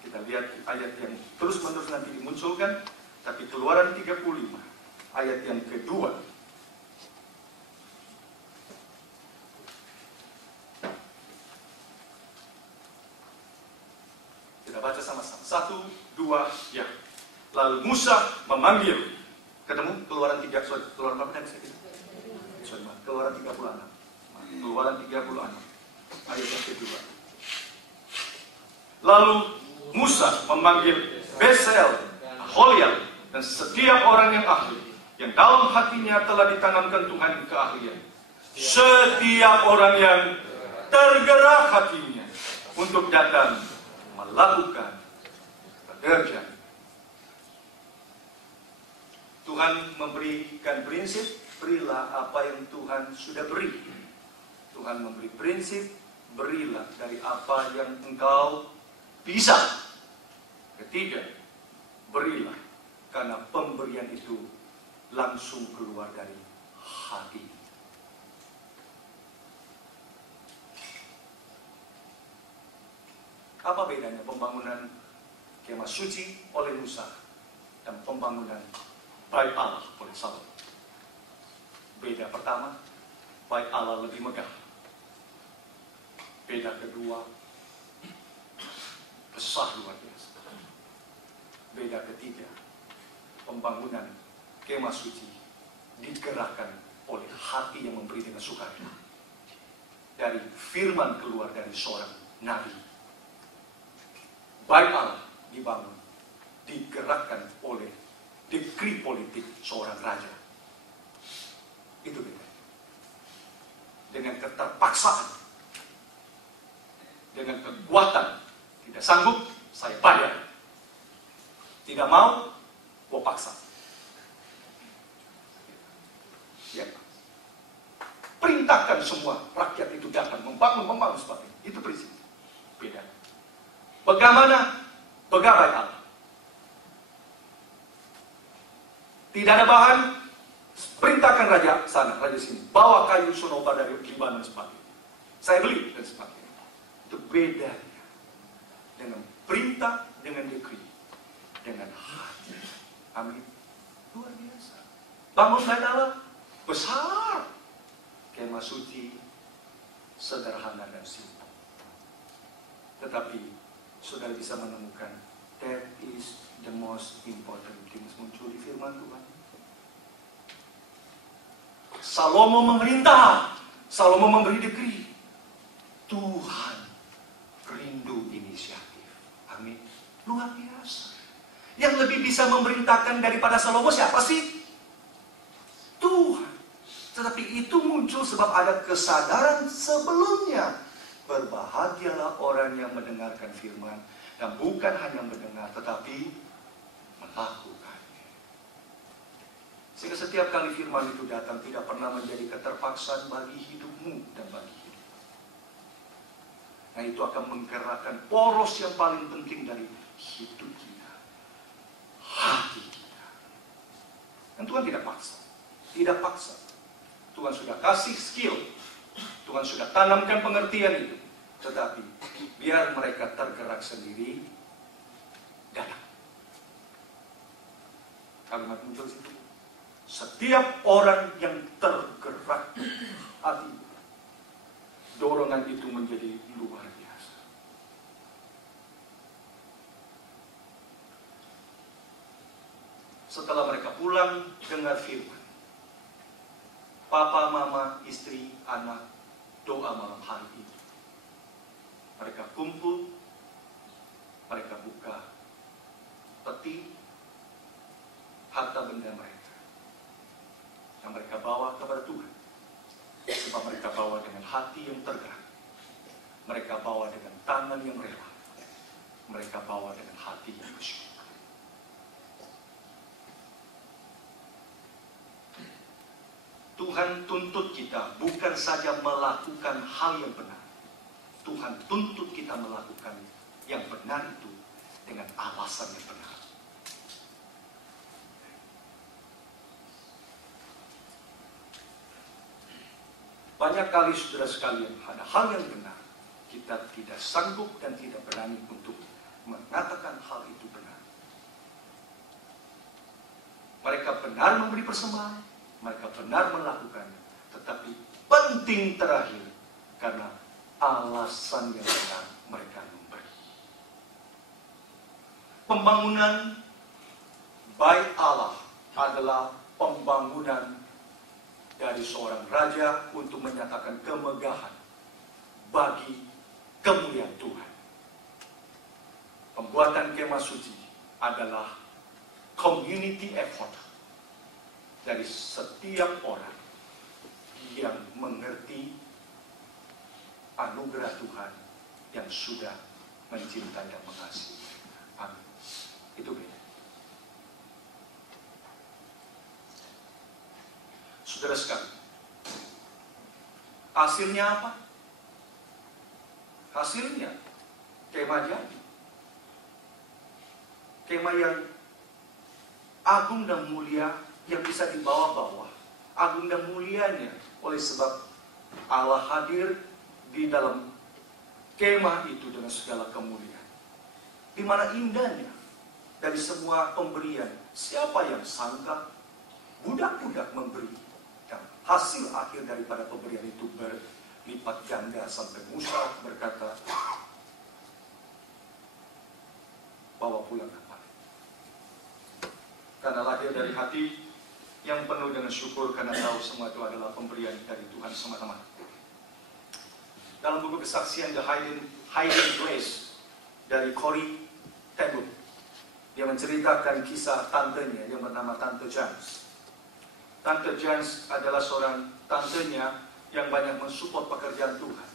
Kita lihat ayat yang terus-menerus nanti dimunculkan, tapi Keluaran 35 ayat yang kedua. Kita baca sama-sama. 1, 2, ya. Lalu Musa memanggil. Ketemu Keluaran 3, Keluaran berapa tadi? Keluaran 36. Keluaran 36 ayat yang kedua. Lalu Musa memanggil Bezalel, Aholiab, dan setiap orang yang ahli, yang dalam hatinya telah ditanamkan Tuhan keahlian. Setiap orang yang tergerak hatinya untuk datang melakukan pekerjaan. Tuhan memberikan prinsip, berilah apa yang Tuhan sudah beri. Tuhan memberi prinsip, berilah dari apa yang engkau bisa. Ketiga, berilah karena pemberian itu langsung keluar dari hati. Apa bedanya pembangunan kemah suci oleh Musa dan pembangunan bait Allah oleh Salomo? Beda pertama, bait Allah lebih megah. Beda kedua, besar luar biasa. Beda ketiga, pembangunan kemah suci digerakkan oleh hati yang memberi dengan sukarela. Dari firman keluar dari seorang nabi. Bait Allah dibangun, digerakkan oleh dekri politik seorang raja. Itu beda. Dengan keterpaksaan, dengan kekuatan, tidak sanggup, saya bayar. Tidak mau, gua paksa. Ya. Perintahkan semua rakyat itu datang membangun sebagainya. Itu prinsip. Beda. Bagaimana? Pegawai Allah. Tidak ada bahan, perintahkan raja sana, raja sini. Bawa kayu sonoba dari Libanon dan sebagainya. Saya beli dan sebagainya. Itu bedanya. Dengan perintah, dengan dekri, dengan hati. Amin. Luar biasa. Bangun bait Allah besar. Kemah suci sederhana dan simpel. Tetapi saudara bisa menemukan that is the most important things muncul di firman Tuhan. Salomo memerintah, Salomo memberi dekri. Tuhan rindu inisiatif. Amin. Luar biasa. Yang lebih bisa memerintahkan daripada Salomo siapa sih? Tuhan. Tetapi itu muncul sebab ada kesadaran sebelumnya. Berbahagialah orang yang mendengarkan firman dan bukan hanya mendengar tetapi melakukannya. Sehingga setiap kali firman itu datang tidak pernah menjadi keterpaksaan bagi hidupmu dan bagi hidup. Nah, itu akan menggerakkan poros yang paling penting dari hidup kita, hati kita. Dan Tuhan tidak paksa. Tidak paksa. Tuhan sudah kasih skill. Tuhan sudah tanamkan pengertian itu. Tetapi biar mereka tergerak sendiri, datang. Kalimat muncul situ. Setiap orang yang tergerak hati, dorongan itu menjadi luar biasa. Setelah mereka pulang dengar firman, papa, mama, istri, anak, doa malam hari itu. Mereka kumpul, mereka buka peti, harta benda mereka. Yang mereka bawa kepada Tuhan. Sebab mereka bawa dengan hati yang tergerak. mereka bawa dengan tangan yang rela. Mereka bawa dengan hati yang bersyukur. Tuhan tuntut kita bukan saja melakukan hal yang benar. Tuhan tuntut kita melakukan yang benar itu dengan alasan yang benar. Banyak kali saudara sekalian, ada hal yang benar, kita tidak sanggup dan tidak berani untuk mengatakan hal itu benar. Mereka benar memberi persembahan, mereka benar melakukannya, tetapi penting terakhir karena alasan yang benar mereka memberi. Pembangunan bait Allah adalah pembangunan dari seorang raja untuk menyatakan kemegahan bagi kemuliaan Tuhan. Pembuatan kemah suci adalah community effort dari setiap orang yang mengerti anugerah Tuhan yang sudah mencintai dan mengasihi. Amin. Itu beda. Saudara sekalian, hasilnya apa? Hasilnya kemah jadi. Kemah yang agung dan mulia yang bisa dibawa-bawa. Agung dan mulianya oleh sebab Allah hadir di dalam kemah itu dengan segala kemuliaan. Di mana indahnya dari semua pemberian. Siapa yang sangka budak-budak memberi, dan hasil akhir daripada pemberian itu berlipat ganda sampai Musa berkata, bawa pulang kembali. Karena lahir dari hati yang penuh dengan syukur karena tahu semua itu adalah pemberian dari Tuhan semata-mata. Dalam buku kesaksian The Hidden Grace dari Corrie ten Boom, dia menceritakan kisah tantenya yang bernama Tante James. Tante James adalah seorang tantenya yang banyak mensupport pekerjaan Tuhan,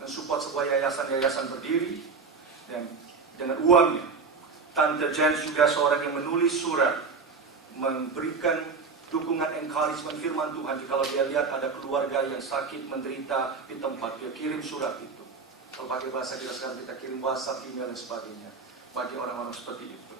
mensupport sebuah yayasan-yayasan berdiri, dan dengan uangnya Tante James juga seorang yang menulis surat memberikan dukungan encouragement firman Tuhan. Jika dia lihat ada keluarga yang sakit, menderita di tempat, dia kirim surat itu. Kalau pakai bahasa kita sekarang, kita kirim WhatsApp, email, dan sebagainya bagi orang-orang seperti itu.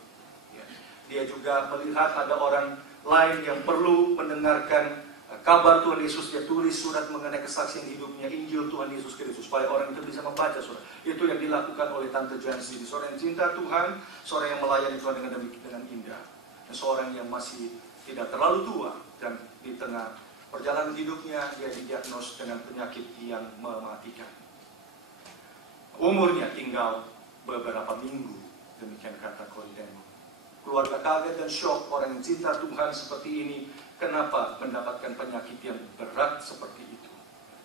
Ya. Dia juga melihat ada orang lain yang perlu mendengarkan kabar Tuhan Yesus. Dia tulis surat mengenai kesaksian hidupnya, Injil Tuhan Yesus Kristus, supaya orang itu bisa membaca surat. Itu yang dilakukan oleh Tante Jans ini. Seorang yang cinta Tuhan, seorang yang melayani Tuhan dengan indah, dan seorang yang masih tidak terlalu tua, dan di tengah perjalanan hidupnya dia didiagnos dengan penyakit yang mematikan. Umurnya tinggal beberapa minggu, demikian kata Corrie ten Boom. Keluarga kaget dan syok, orang yang cinta Tuhan seperti ini, kenapa mendapatkan penyakit yang berat seperti itu?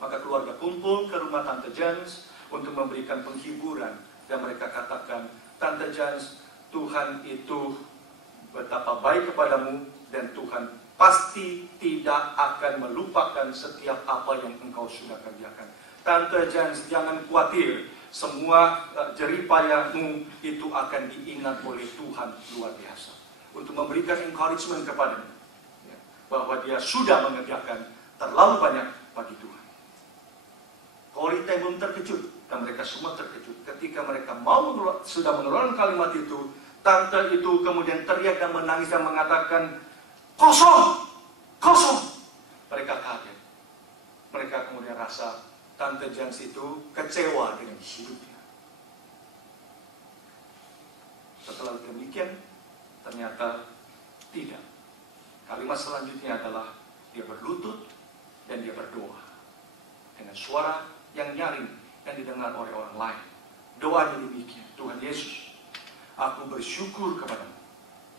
Maka keluarga kumpul ke rumah Tante Jans untuk memberikan penghiburan, dan mereka katakan, Tante Jans, Tuhan itu betapa baik kepadamu, dan Tuhan pasti tidak akan melupakan setiap apa yang engkau sudah kerjakan. Tante Jans, jangan khawatir, semua jeripayahmu itu akan diingat oleh Tuhan luar biasa. Untuk memberikan encouragement kepadanya, ya, bahwa dia sudah mengerjakan terlalu banyak bagi Tuhan. Corrie ten Boom terkejut, dan mereka semua terkejut. Ketika mereka sudah mengeluarkan kalimat itu, tante itu kemudian teriak dan menangis dan mengatakan, kosong, kosong. Mereka kaget. Mereka kemudian rasa Tante Jans itu kecewa dengan hidupnya. Setelah demikian, ternyata tidak. Kalimat selanjutnya adalah dia berlutut dan dia berdoa dengan suara yang nyaring yang didengar oleh orang lain. Doanya demikian, Tuhan Yesus, aku bersyukur kepadamu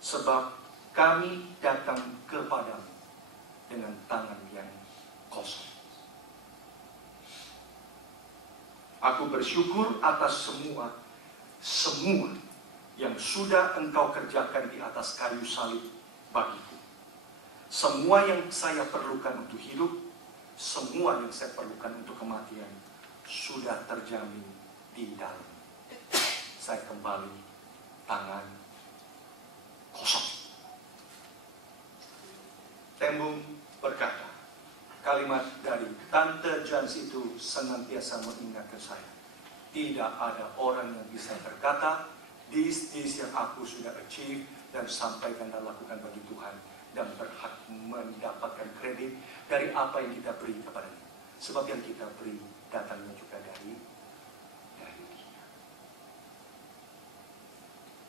sebab kami datang kepadamu dengan tangan yang kosong. Aku bersyukur atas semua yang sudah engkau kerjakan di atas kayu salib bagiku. Semua yang saya perlukan untuk hidup, semua yang saya perlukan untuk kematian, sudah terjamin di dalam. Saya kembali tangan kosong. Tembung berkata, kalimat dari Tante Jans itu senantiasa mengingatkan saya. Tidak ada orang yang bisa berkata, this yang aku sudah achieve dan sampaikan dan lakukan bagi Tuhan, dan berhak mendapatkan kredit dari apa yang kita beri kepadanya. Sebab yang kita beri datangnya juga dari Dia.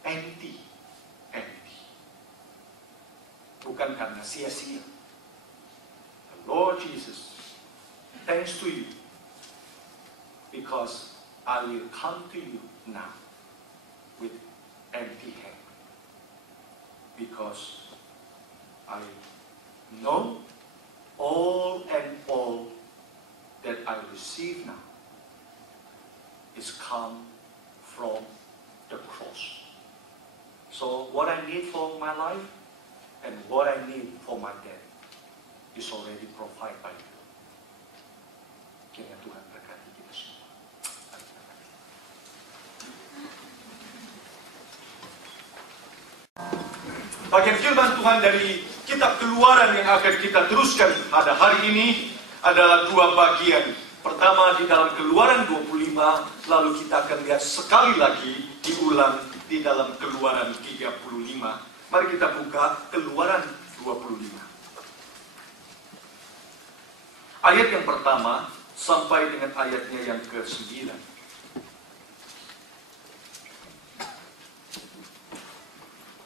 Empty. Bukan karena sia-sia. The Lord Jesus, thanks to you, because I will come to you now with empty hand, because I know all and all that I receive now is come from the cross. So what I need for my life and what I need for my death is already provided by you. Kiranya Tuhan berkati kita semua. Bagian firman Tuhan dari kitab Keluaran yang akan kita teruskan pada hari ini adalah dua bagian. Pertama di dalam Keluaran 25, lalu kita akan lihat sekali lagi diulang di dalam Keluaran 35. Mari kita buka Keluaran 25. Ayat yang pertama sampai dengan ayatnya yang ke-9.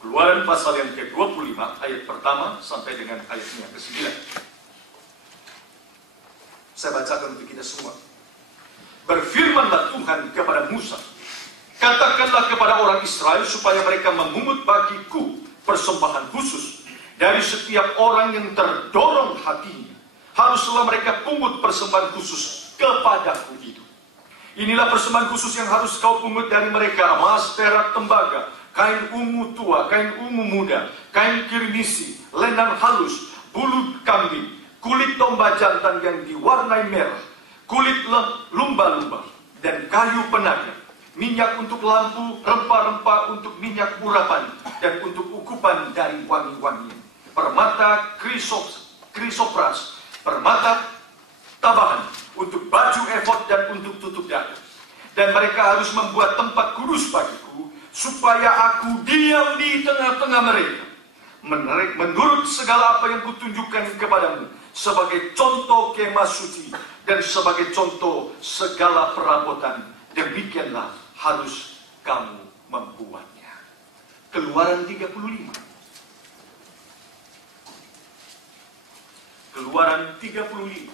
Keluaran pasal yang ke-25, ayat pertama sampai dengan ayatnya yang ke-9. Saya bacakan untuk kita semua. Berfirmanlah Tuhan kepada Musa, katakanlah kepada orang Israel supaya mereka memungut bagiku persembahan khusus dari setiap orang yang terdorong hatinya. Haruslah mereka pungut persembahan khusus kepadaku itu. Inilah persembahan khusus yang harus kau pungut dari mereka: emas, perak, tembaga, kain ungu tua, kain ungu muda, kain kirmisi, lenan halus, bulu kambing, kulit domba jantan yang diwarnai merah, kulit lumba-lumba, dan kayu penaga, minyak untuk lampu, rempah-rempah untuk minyak urapan, dan untuk ukupan dari wangi-wangian, permata krisopras, permata tabahan, untuk baju efod dan untuk tutup dada. Dan mereka harus membuat tempat kudus bagiku, supaya aku diam di tengah-tengah mereka, menurut segala apa yang kutunjukkan kepadamu, sebagai contoh kemah suci, dan sebagai contoh segala perabotan. Demikianlah harus kamu membuatnya. Keluaran 35. Keluaran 35.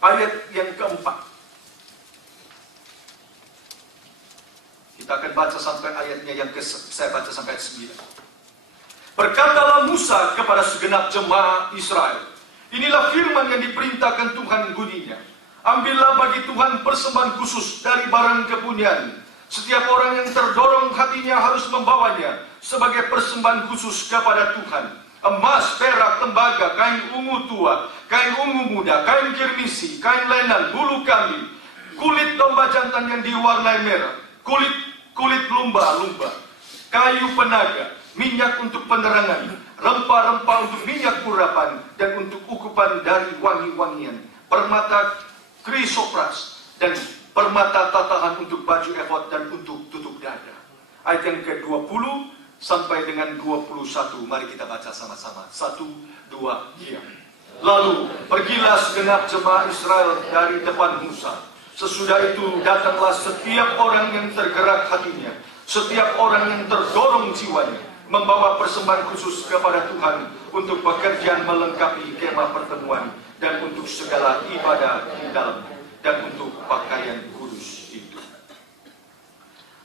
Ayat yang keempat. Kita akan baca sampai ayatnya yang saya baca sampai ayat 9. Berkatalah Musa kepada segenap jemaah Israel, inilah firman yang diperintahkan Tuhan bunyinya. Ambillah bagi Tuhan persembahan khusus dari barang kepunyaan. Setiap orang yang terdorong hatinya harus membawanya sebagai persembahan khusus kepada Tuhan. Emas, perak, tembaga, kain ungu tua, kain ungu muda, kain kirmisi, kain lenan, bulu kambing, kulit domba jantan yang diwarnai merah, kulit lumba-lumba, kayu penaga, minyak untuk penerangan, rempah-rempah untuk minyak urapan, dan untuk ukupan dari wangi-wangian, permata krisopras, dan permata tatahan untuk baju efod dan untuk tutup dada. Ayat yang ke-20 sampai dengan 21. Mari kita baca sama-sama. 1, 2, diam. Lalu pergilah segenap jemaah Israel dari depan Musa. Sesudah itu datanglah setiap orang yang tergerak hatinya, setiap orang yang terdorong jiwanya, membawa persembahan khusus kepada Tuhan untuk pekerjaan melengkapi kemah pertemuan dan untuk segala ibadah di dalamnya dan untuk pakaian kudus itu.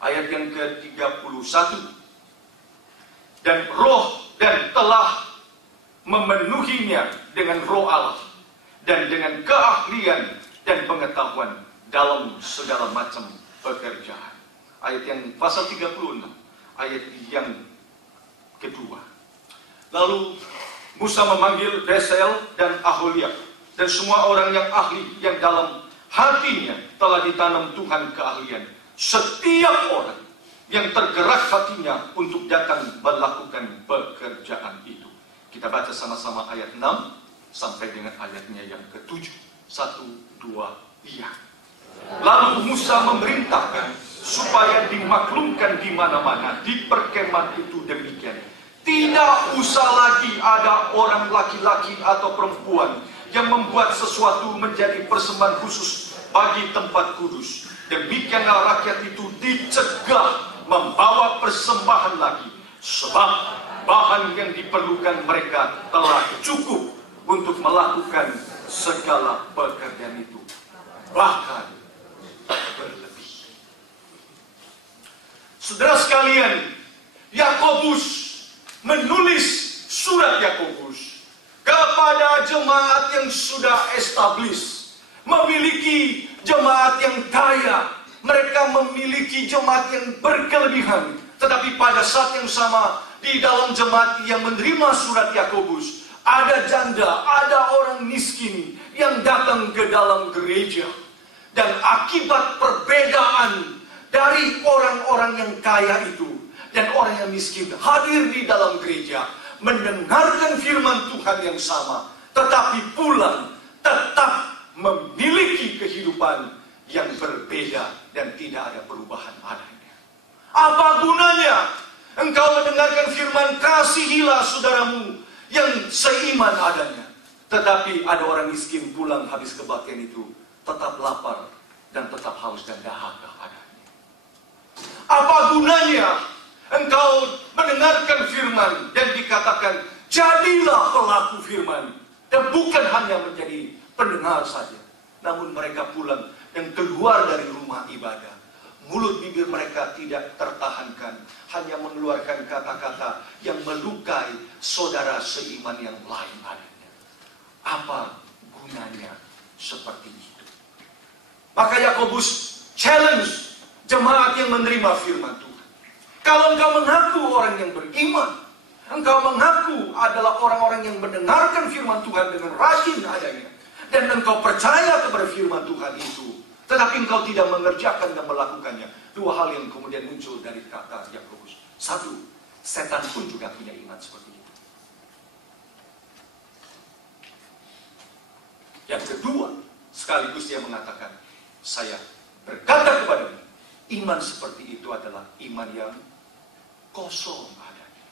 Ayat yang ke-31. Dan roh dan telah memenuhinya dengan roh Allah dan dengan keahlian dan pengetahuan dalam segala macam pekerjaan. Ayat yang pasal 36, ayat yang kedua. Lalu Musa memanggil Besel dan Aholiab dan semua orang yang ahli yang dalam hatinya telah ditanam Tuhan keahlian. Setiap orang yang tergerak hatinya untuk datang melakukan pekerjaan itu. Kita baca sama-sama ayat 6 sampai dengan ayatnya yang ke-7. 1, 2, iya. Lalu Musa memerintahkan supaya dimaklumkan di mana-mana di perkemahan itu demikian. Tidak usah lagi ada orang laki-laki atau perempuan yang membuat sesuatu menjadi persembahan khusus bagi tempat kudus. Demikianlah rakyat itu dicegah membawa persembahan lagi, sebab bahan yang diperlukan mereka telah cukup untuk melakukan segala pekerjaan itu, bahkan berlebih. Saudara sekalian, Yakobus menulis surat Yakobus kepada jemaat yang sudah established, memiliki jemaat yang kaya, mereka memiliki jemaat yang berkelebihan. Tetapi pada saat yang sama, di dalam jemaat yang menerima surat Yakobus, ada janda, ada orang miskin yang datang ke dalam gereja. Dan akibat perbedaan dari orang-orang yang kaya itu dan orang yang miskin hadir di dalam gereja, mendengarkan firman Tuhan yang sama, tetapi pulang tetap memiliki kehidupan yang berbeda dan tidak ada perubahan adanya. Apa gunanya engkau mendengarkan firman kasihilah saudaramu yang seiman adanya, tetapi ada orang miskin pulang habis kebaktian itu tetap lapar dan tetap haus dan dahaga adanya? Apa gunanya engkau mendengarkan firman dan dikatakan jadilah pelaku firman, dan bukan hanya menjadi pendengar saja, namun mereka pulang dan keluar dari rumah ibadah, mulut bibir mereka tidak tertahankan, hanya mengeluarkan kata-kata yang melukai saudara seiman yang lain adanya. Apa gunanya seperti itu? Maka Yakobus challenge jemaat yang menerima firman Tuhan. Kalau engkau mengaku orang yang beriman, engkau mengaku adalah orang-orang yang mendengarkan firman Tuhan dengan rajin adanya, dan engkau percaya kepada firman Tuhan itu, tetapi engkau tidak mengerjakan dan melakukannya, dua hal yang kemudian muncul dari kata Yakobus. Satu, setan pun juga punya iman seperti itu. Yang kedua, sekaligus dia mengatakan, saya berkata kepadamu, iman seperti itu adalah iman yang kosong adanya.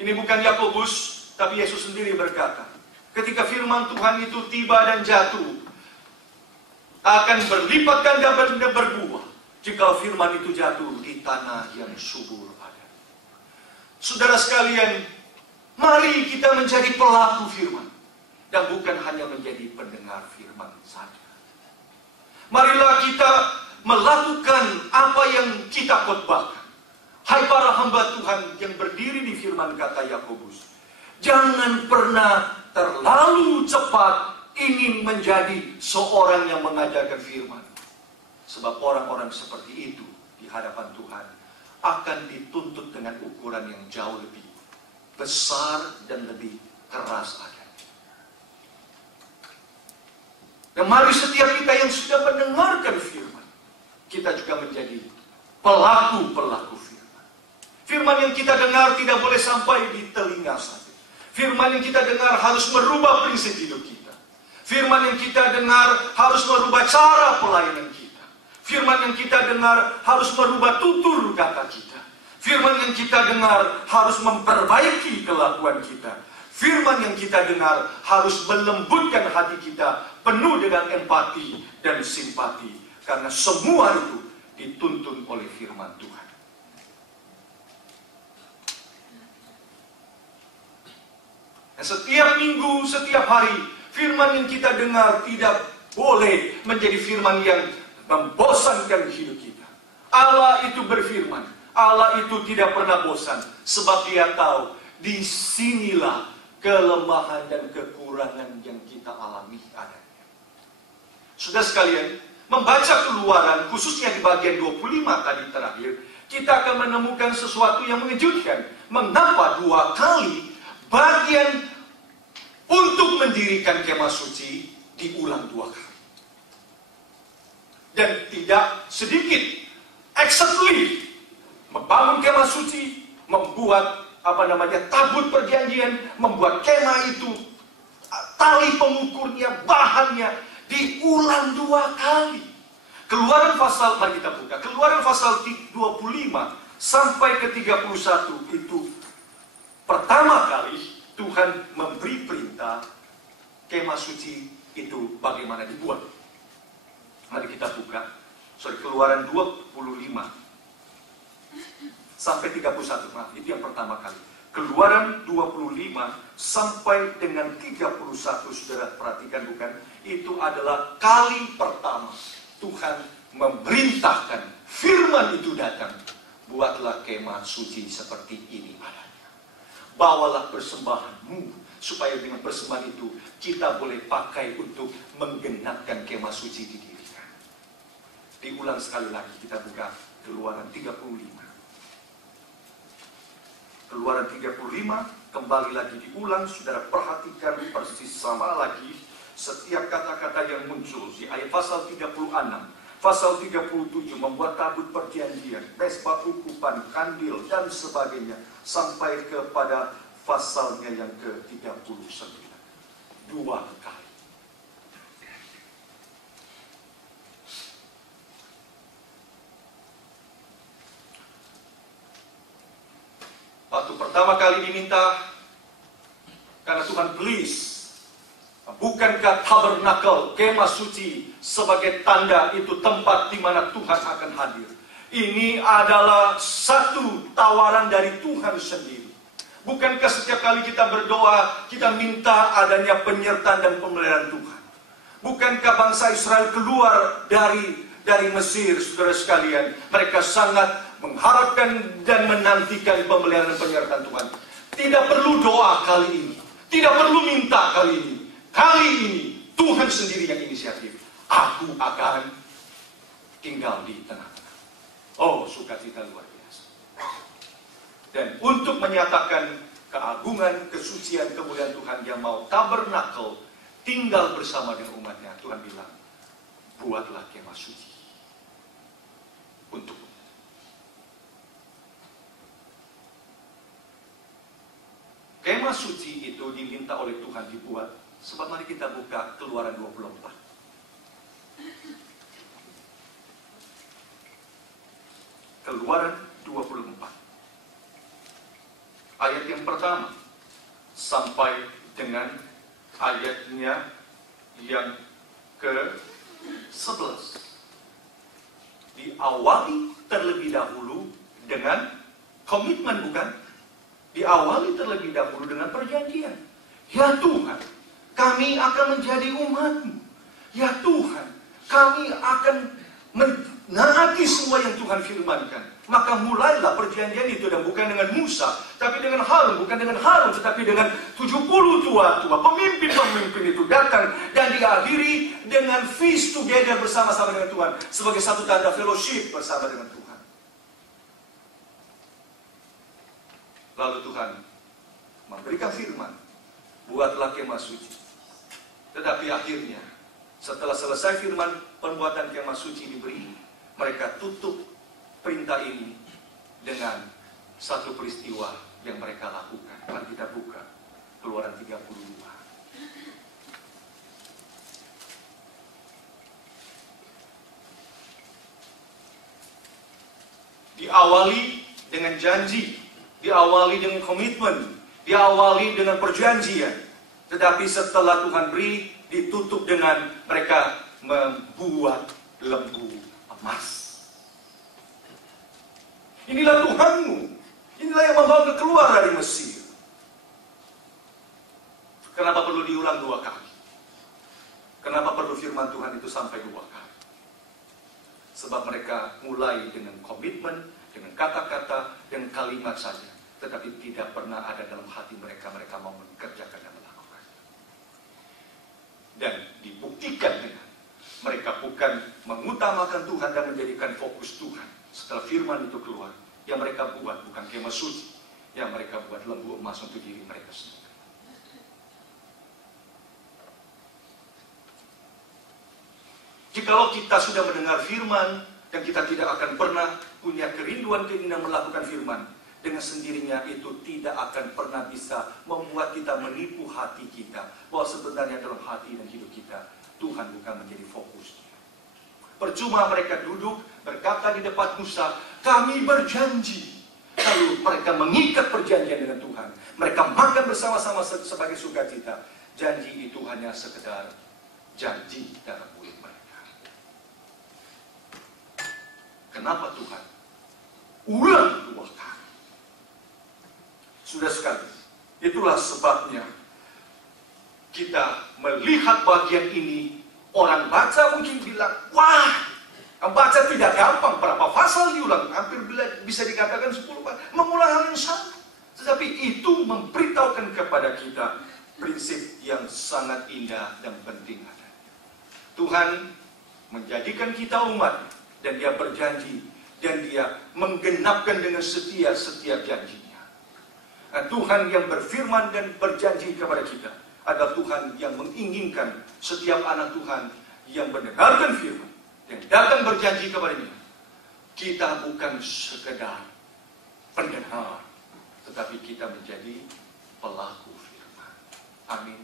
Ini bukan Yakobus, tapi Yesus sendiri berkata, ketika firman Tuhan itu tiba dan jatuh, akan berlipat ganda berbuah jika firman itu jatuh di tanah yang subur ada. Saudara sekalian, mari kita menjadi pelaku firman dan bukan hanya menjadi pendengar firman saja. Marilah kita melakukan apa yang kita khotbahkan. Hai para hamba Tuhan yang berdiri di firman kata Yakobus, jangan pernah terlalu cepat ingin menjadi seorang yang mengajarkan firman. Sebab orang-orang seperti itu di hadapan Tuhan akan dituntut dengan ukuran yang jauh lebih besar dan lebih keras adanya. Dan mari setiap kita yang sudah mendengarkan firman, kita juga menjadi pelaku-pelaku firman. Firman yang kita dengar tidak boleh sampai di telinga saja. Firman yang kita dengar harus merubah prinsip hidup kita. Firman yang kita dengar harus merubah cara pelayanan kita. Firman yang kita dengar harus merubah tutur kata kita. Firman yang kita dengar harus memperbaiki kelakuan kita. Firman yang kita dengar harus melembutkan hati kita, penuh dengan empati dan simpati. Karena semua itu dituntun oleh firman Tuhan. Dan setiap minggu, setiap hari, firman yang kita dengar tidak boleh menjadi firman yang membosankan hidup kita. Allah itu berfirman, Allah itu tidak pernah bosan, sebab Dia tahu disinilah kelemahan dan kekurangan yang kita alami adanya. Sudah sekalian, membaca Keluaran, khususnya di bagian 25 tadi terakhir, kita akan menemukan sesuatu yang mengejutkan. Mengapa dua kali bagian untuk mendirikan kemah suci diulang 2 kali. Dan tidak sedikit, exactly membangun kemah suci, membuat tabut perjanjian, membuat kemah itu, tali pengukurnya, bahannya diulang 2 kali. Keluaran pasal, mari kita buka, Keluaran pasal 25 sampai ke 31 itu pertama kali Tuhan memberi perintah kemah suci itu bagaimana dibuat. Mari kita buka, Keluaran 25 sampai 31, itu yang pertama kali. Keluaran 25 sampai dengan 31, saudara perhatikan bukan? Itu adalah kali pertama Tuhan memerintahkan, firman itu datang, buatlah kemah suci seperti ini adanya. Bawalah persembahanmu, supaya dengan persembahan itu kita boleh pakai untuk menggenapkan kemah suci didirikan. Diulang sekali lagi, kita buka Keluaran 35. Keluaran 35 kembali lagi diulang, saudara perhatikan persis sama lagi. Setiap kata-kata yang muncul di ayat pasal 36, pasal 37, membuat tabut perjanjian, mesbah ukupan, kandil, dan sebagainya, sampai kepada pasalnya yang ke-39. 2 kali. Waktu pertama kali diminta, karena Tuhan please, bukankah tabernakel, kemah suci, sebagai tanda itu tempat di mana Tuhan akan hadir. Ini adalah satu tawaran dari Tuhan sendiri. Bukankah setiap kali kita berdoa, kita minta adanya penyertaan dan pemeliharaan Tuhan? Bukankah bangsa Israel keluar dari Mesir, saudara sekalian, mereka sangat mengharapkan dan menantikan pemeliharaan dan penyertaan Tuhan. Tidak perlu doa kali ini, tidak perlu minta kali ini. Kali ini Tuhan sendiri yang inisiatif. Aku akan tinggal di tengah-tengah. Oh, sukacita luar biasa. Dan untuk menyatakan keagungan, kesucian, kemuliaan Tuhan yang mau tabernakel tinggal bersama dengan umatnya, Tuhan bilang, buatlah kemah suci untuk. Kemah suci itu diminta oleh Tuhan dibuat. Sebab mari kita buka Keluaran 24. Keluaran 24. Ayat yang pertama sampai dengan ayatnya yang ke-11. Diawali terlebih dahulu dengan komitmen, bukan? Diawali terlebih dahulu dengan perjanjian. Ya Tuhan, kami akan menjadi umat-Mu. Ya Tuhan, kami akan menaati semua yang Tuhan firmankan. Maka mulailah perjanjian itu, dan bukan dengan Musa, tapi dengan Harun. Bukan dengan Harun, tetapi dengan 70 tua-tua, pemimpin-pemimpin itu datang. Dan diakhiri dengan feast together bersama-sama dengan Tuhan. Sebagai satu tanda fellowship bersama dengan Tuhan. Lalu Tuhan memberikan firman, buatlah kemah suci. Tetapi akhirnya, setelah selesai firman pembuatan kemah suci diberi, mereka tutup perintah ini dengan satu peristiwa yang mereka lakukan. Mari kita buka Keluaran 32. Diawali dengan janji, diawali dengan komitmen, diawali dengan perjanjian. Tetapi setelah Tuhan beri, ditutup dengan mereka membuat lembu emas. Inilah Tuhanmu. Inilah yang membawa keluar dari Mesir. Kenapa perlu diulang 2 kali? Kenapa perlu firman Tuhan itu sampai 2 kali? Sebab mereka mulai dengan komitmen, dengan kata-kata dan kalimat saja. Tetapi tidak pernah ada dalam hati mereka mau mengerjakan dan melakukan. Dan dibuktikan dengan mereka bukan mengutamakan Tuhan dan menjadikan fokus Tuhan. Setelah firman itu keluar, yang mereka buat bukan kemah suci, yang mereka buat lembu emas untuk diri mereka sendiri. Jikalau kita sudah mendengar firman dan kita tidak akan pernah punya kerinduan keinginan melakukan firman, dengan sendirinya itu tidak akan pernah bisa membuat kita menipu hati kita bahwa sebenarnya dalam hati dan hidup kita Tuhan bukan menjadi fokus. Percuma mereka duduk berkata di depan Musa, kami berjanji. Lalu mereka mengikat perjanjian dengan Tuhan. Mereka makan bersama-sama sebagai sukacita. Janji itu hanya sekedar janji dalam mulut mereka. Kenapa Tuhan ulang 2 kali? Sudah sekali. Itulah sebabnya kita melihat bagian ini. Orang baca mungkin bilang, wah, baca tidak gampang, berapa pasal diulang, hampir bisa dikatakan 10 pasal, mengulang hal yang sama. Tetapi itu memberitahukan kepada kita prinsip yang sangat indah dan penting. Tuhan menjadikan kita umat, dan Dia berjanji, dan Dia menggenapkan dengan setia setiap janjinya. Nah, Tuhan yang berfirman dan berjanji kepada kita adalah Tuhan yang menginginkan setiap anak Tuhan yang mendengarkan firman, yang datang berjanji kepadanya. Kita bukan sekedar pendengar, tetapi kita menjadi pelaku firman. Amin.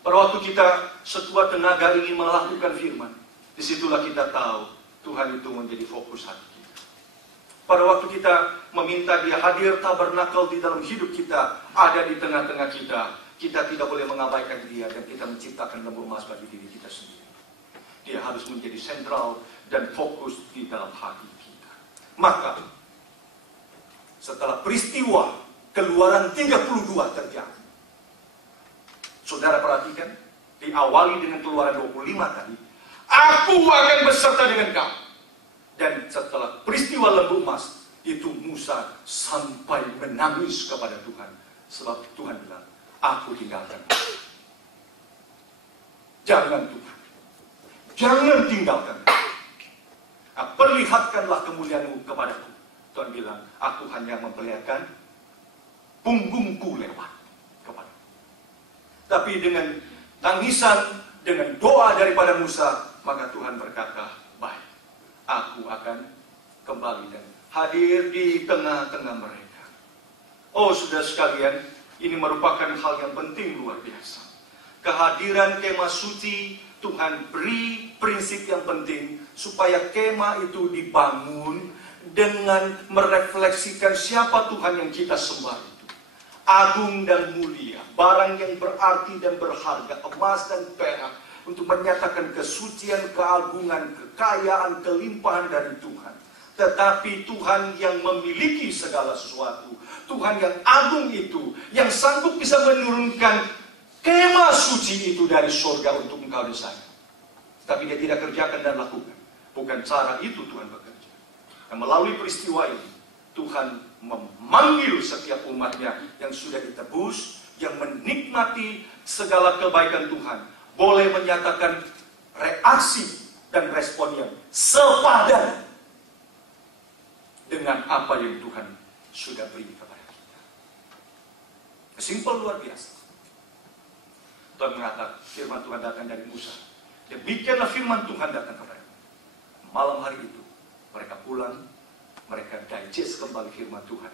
Pada waktu kita sekuat tenaga ingin melakukan firman, disitulah kita tahu Tuhan itu menjadi fokus hati kita. Pada waktu kita meminta Dia hadir tabernakel di dalam hidup kita, ada di tengah-tengah kita, kita tidak boleh mengabaikan Dia dan kita menciptakan lembu emas bagi diri kita sendiri. Dia harus menjadi sentral dan fokus di dalam hati kita. Maka, setelah peristiwa Keluaran 32 terjadi, saudara perhatikan, diawali dengan Keluaran 25 tadi, aku akan beserta dengan kamu. Dan setelah peristiwa lembu emas, itu Musa sampai menangis kepada Tuhan. Sebab Tuhan bilang, aku tinggalkan. Jangan Tuhan. Jangan tinggalkan. Nah, perlihatkanlah kemuliaan-Mu kepadaku. Tuhan bilang, aku hanya memperlihatkan punggungku lewat kepada. Tapi dengan tangisan, dengan doa daripada Musa, maka Tuhan berkata, baik. Aku akan kembali dan hadir di tengah-tengah mereka. Oh, saudara sekalian, ini merupakan hal yang penting luar biasa. Kehadiran kemah suci, Tuhan beri prinsip yang penting supaya kemah itu dibangun dengan merefleksikan siapa Tuhan yang kita sembah itu. Agung dan mulia, barang yang berarti dan berharga, emas dan perak, untuk menyatakan kesucian, keagungan, kekayaan, kelimpahan dari Tuhan. Tetapi Tuhan yang memiliki segala sesuatu, Tuhan yang agung itu, yang sanggup bisa menurunkan kemah suci itu dari surga untuk engkau dan saya. Tapi Dia tidak kerjakan dan lakukan. Bukan cara itu Tuhan bekerja. Dan melalui peristiwa ini, Tuhan memanggil setiap umatnya yang sudah ditebus, yang menikmati segala kebaikan Tuhan, boleh menyatakan reaksi dan respon yang sepadan dengan apa yang Tuhan sudah beri kepada kita. Simpel luar biasa. Tuhan mengatakan, firman Tuhan datang dari Musa. Demikianlah firman Tuhan datang kepada kita. Malam hari itu, mereka pulang, mereka digest kembali firman Tuhan.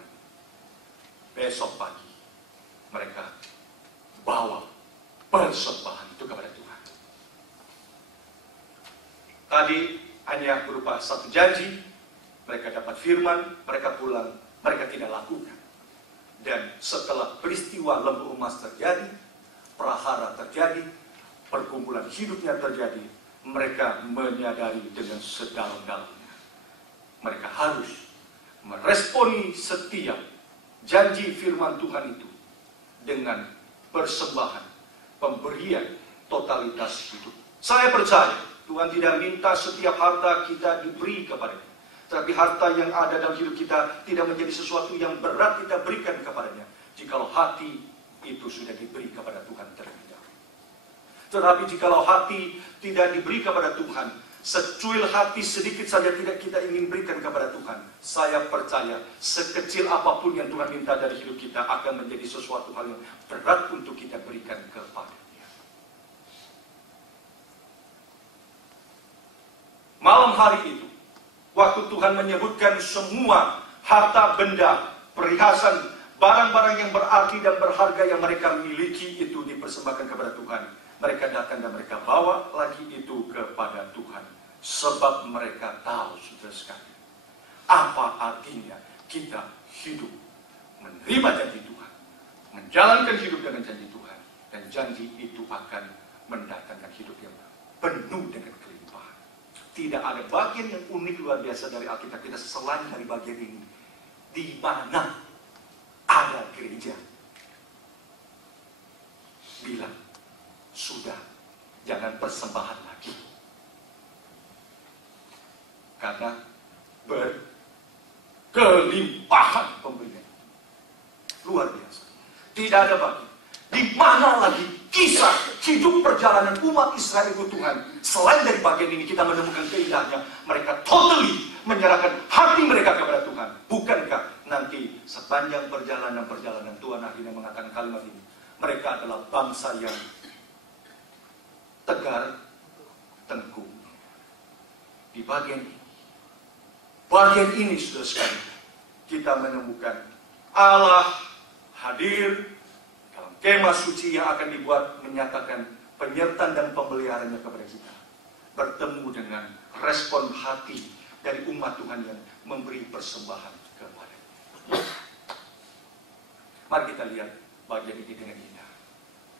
Besok pagi, mereka bawa persembahan itu kepada Tuhan. Tadi hanya berupa satu janji, mereka dapat firman, mereka pulang, mereka tidak lakukan. Dan setelah peristiwa lembu emas terjadi, prahara terjadi, perkumpulan hidupnya terjadi, mereka menyadari dengan sedalam-dalamnya. Mereka harus meresponi setiap janji firman Tuhan itu dengan persembahan, pemberian totalitas hidup. Saya percaya Tuhan tidak minta setiap harta kita diberi kepadanya. Tapi harta yang ada dalam hidup kita tidak menjadi sesuatu yang berat kita berikan kepadanya, jikalau hati itu sudah diberi kepada Tuhan terlebih dahulu. Tetapi jikalau hati tidak diberi kepada Tuhan, secuil hati sedikit saja tidak kita ingin berikan kepada Tuhan, saya percaya sekecil apapun yang Tuhan minta dari hidup kita akan menjadi sesuatu hal yang berat untuk kita berikan kepada Dia. malam hari itu, waktu Tuhan menyebutkan semua harta benda, perhiasan, barang-barang yang berarti dan berharga yang mereka miliki itu dipersembahkan kepada Tuhan. Mereka datang dan mereka bawa lagi itu kepada Tuhan. Sebab mereka tahu, saudara sekalian, apa artinya kita hidup menerima janji Tuhan, menjalankan hidup dengan janji Tuhan, dan janji itu akan mendatangkan hidup yang penuh dengan kelimpahan. Tidak ada bagian yang unik luar biasa dari Alkitab kita selain dari bagian ini, di mana ada gereja bilang, sudah, jangan persembahan lagi, karena berkelimpahan pemberian luar biasa. Tidak ada bagian. Di mana lagi kisah hidup perjalanan umat Israel itu Tuhan, selain dari bagian ini kita menemukan keindahannya, mereka totally menyerahkan hati mereka kepada Tuhan. Bukankah nanti sepanjang perjalanan Tuhan akhirnya mengatakan kalimat ini, mereka adalah bangsa yang tegar tengkuk. Di bagian ini sudah sekali kita menemukan Allah hadir dalam kemah suci yang akan dibuat, menyatakan penyertaan dan pemeliharaannya kepada kita, bertemu dengan respon hati dari umat Tuhan yang memberi persembahan kepada kita. Mari kita lihat bagian ini dengan indah.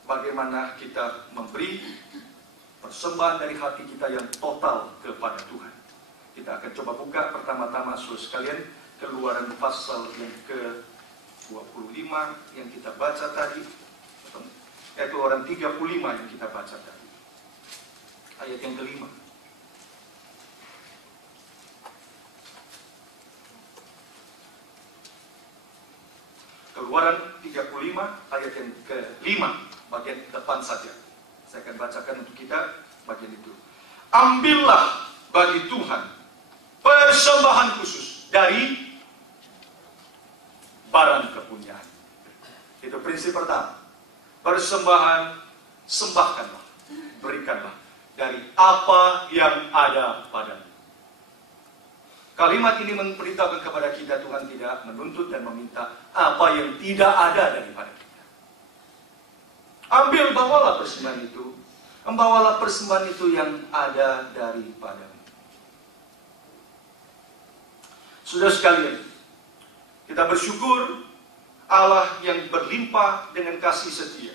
Bagaimana kita memberi persembahan dari hati kita yang total kepada Tuhan. Kita akan coba buka pertama-tama saudara sekalian Keluaran pasal yang ke-25 yang kita baca tadi. Keluaran 35 yang kita baca tadi. Ayat yang kelima. Keluaran 35 ayat yang ke-5, bagian depan saja. Saya akan bacakan untuk kita bagian itu. Ambillah bagi Tuhan persembahan khusus dari barang kepunyaan. Itu prinsip pertama. Persembahan, sembahkanlah, berikanlah dari apa yang ada padamu. Kalimat ini memberitahukan kepada kita Tuhan tidak menuntut dan meminta apa yang tidak ada daripada kita. Ambil, bawalah persembahan itu. Membawalah persembahan itu yang ada daripadamu. Saudara sekalian, kita bersyukur Allah yang berlimpah dengan kasih setia.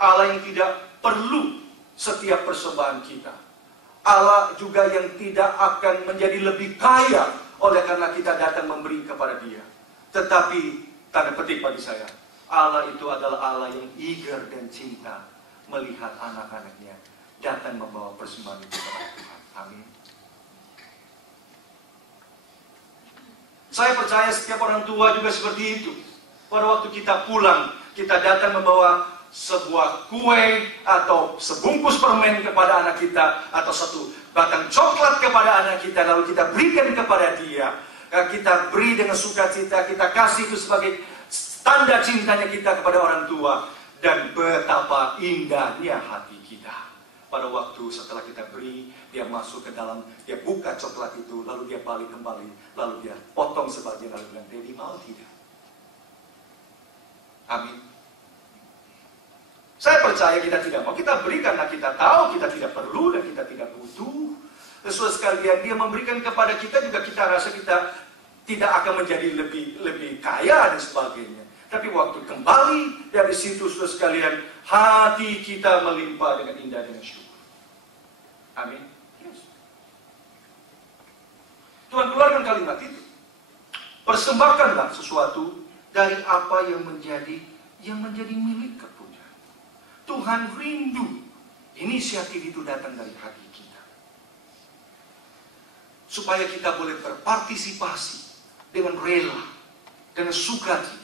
Allah yang tidak perlu setiap persembahan kita. Allah juga yang tidak akan menjadi lebih kaya oleh karena kita datang memberi kepada Dia. Tetapi, tanda petik bagi saya, Allah itu adalah Allah yang eager dan cinta melihat anak-anaknya datang membawa persembahan itu kepada Tuhan. Amin. Saya percaya setiap orang tua juga seperti itu. Pada waktu kita pulang, kita datang membawa sebuah kue atau sebungkus permen kepada anak kita, atau satu batang coklat kepada anak kita, lalu kita berikan kepada dia. Kita beri dengan sukacita, kita kasih itu sebagai tanda cintanya kita kepada orang tua. Dan betapa indahnya hati kita. Pada waktu setelah kita beri, dia masuk ke dalam, dia buka coklat itu, lalu dia balik kembali, lalu dia potong sebagian, lalu bilang, "Daddy mau tidak?" Amin. Saya percaya kita tidak mau, kita beri karena kita tahu kita tidak perlu dan kita tidak butuh. Sesuai sekalian, dia memberikan kepada kita juga kita rasa kita tidak akan menjadi lebih kaya dan sebagainya. Tapi waktu kembali dari situ, saudara sekalian, hati kita melimpah dengan indah dengan syukur. Amin. Yes. Tuhan keluarkan kalimat itu. Persembahkanlah sesuatu dari apa yang menjadi milik kepunyaan. Tuhan rindu inisiatif itu datang dari hati kita. Supaya kita boleh berpartisipasi dengan rela, dengan sukacita.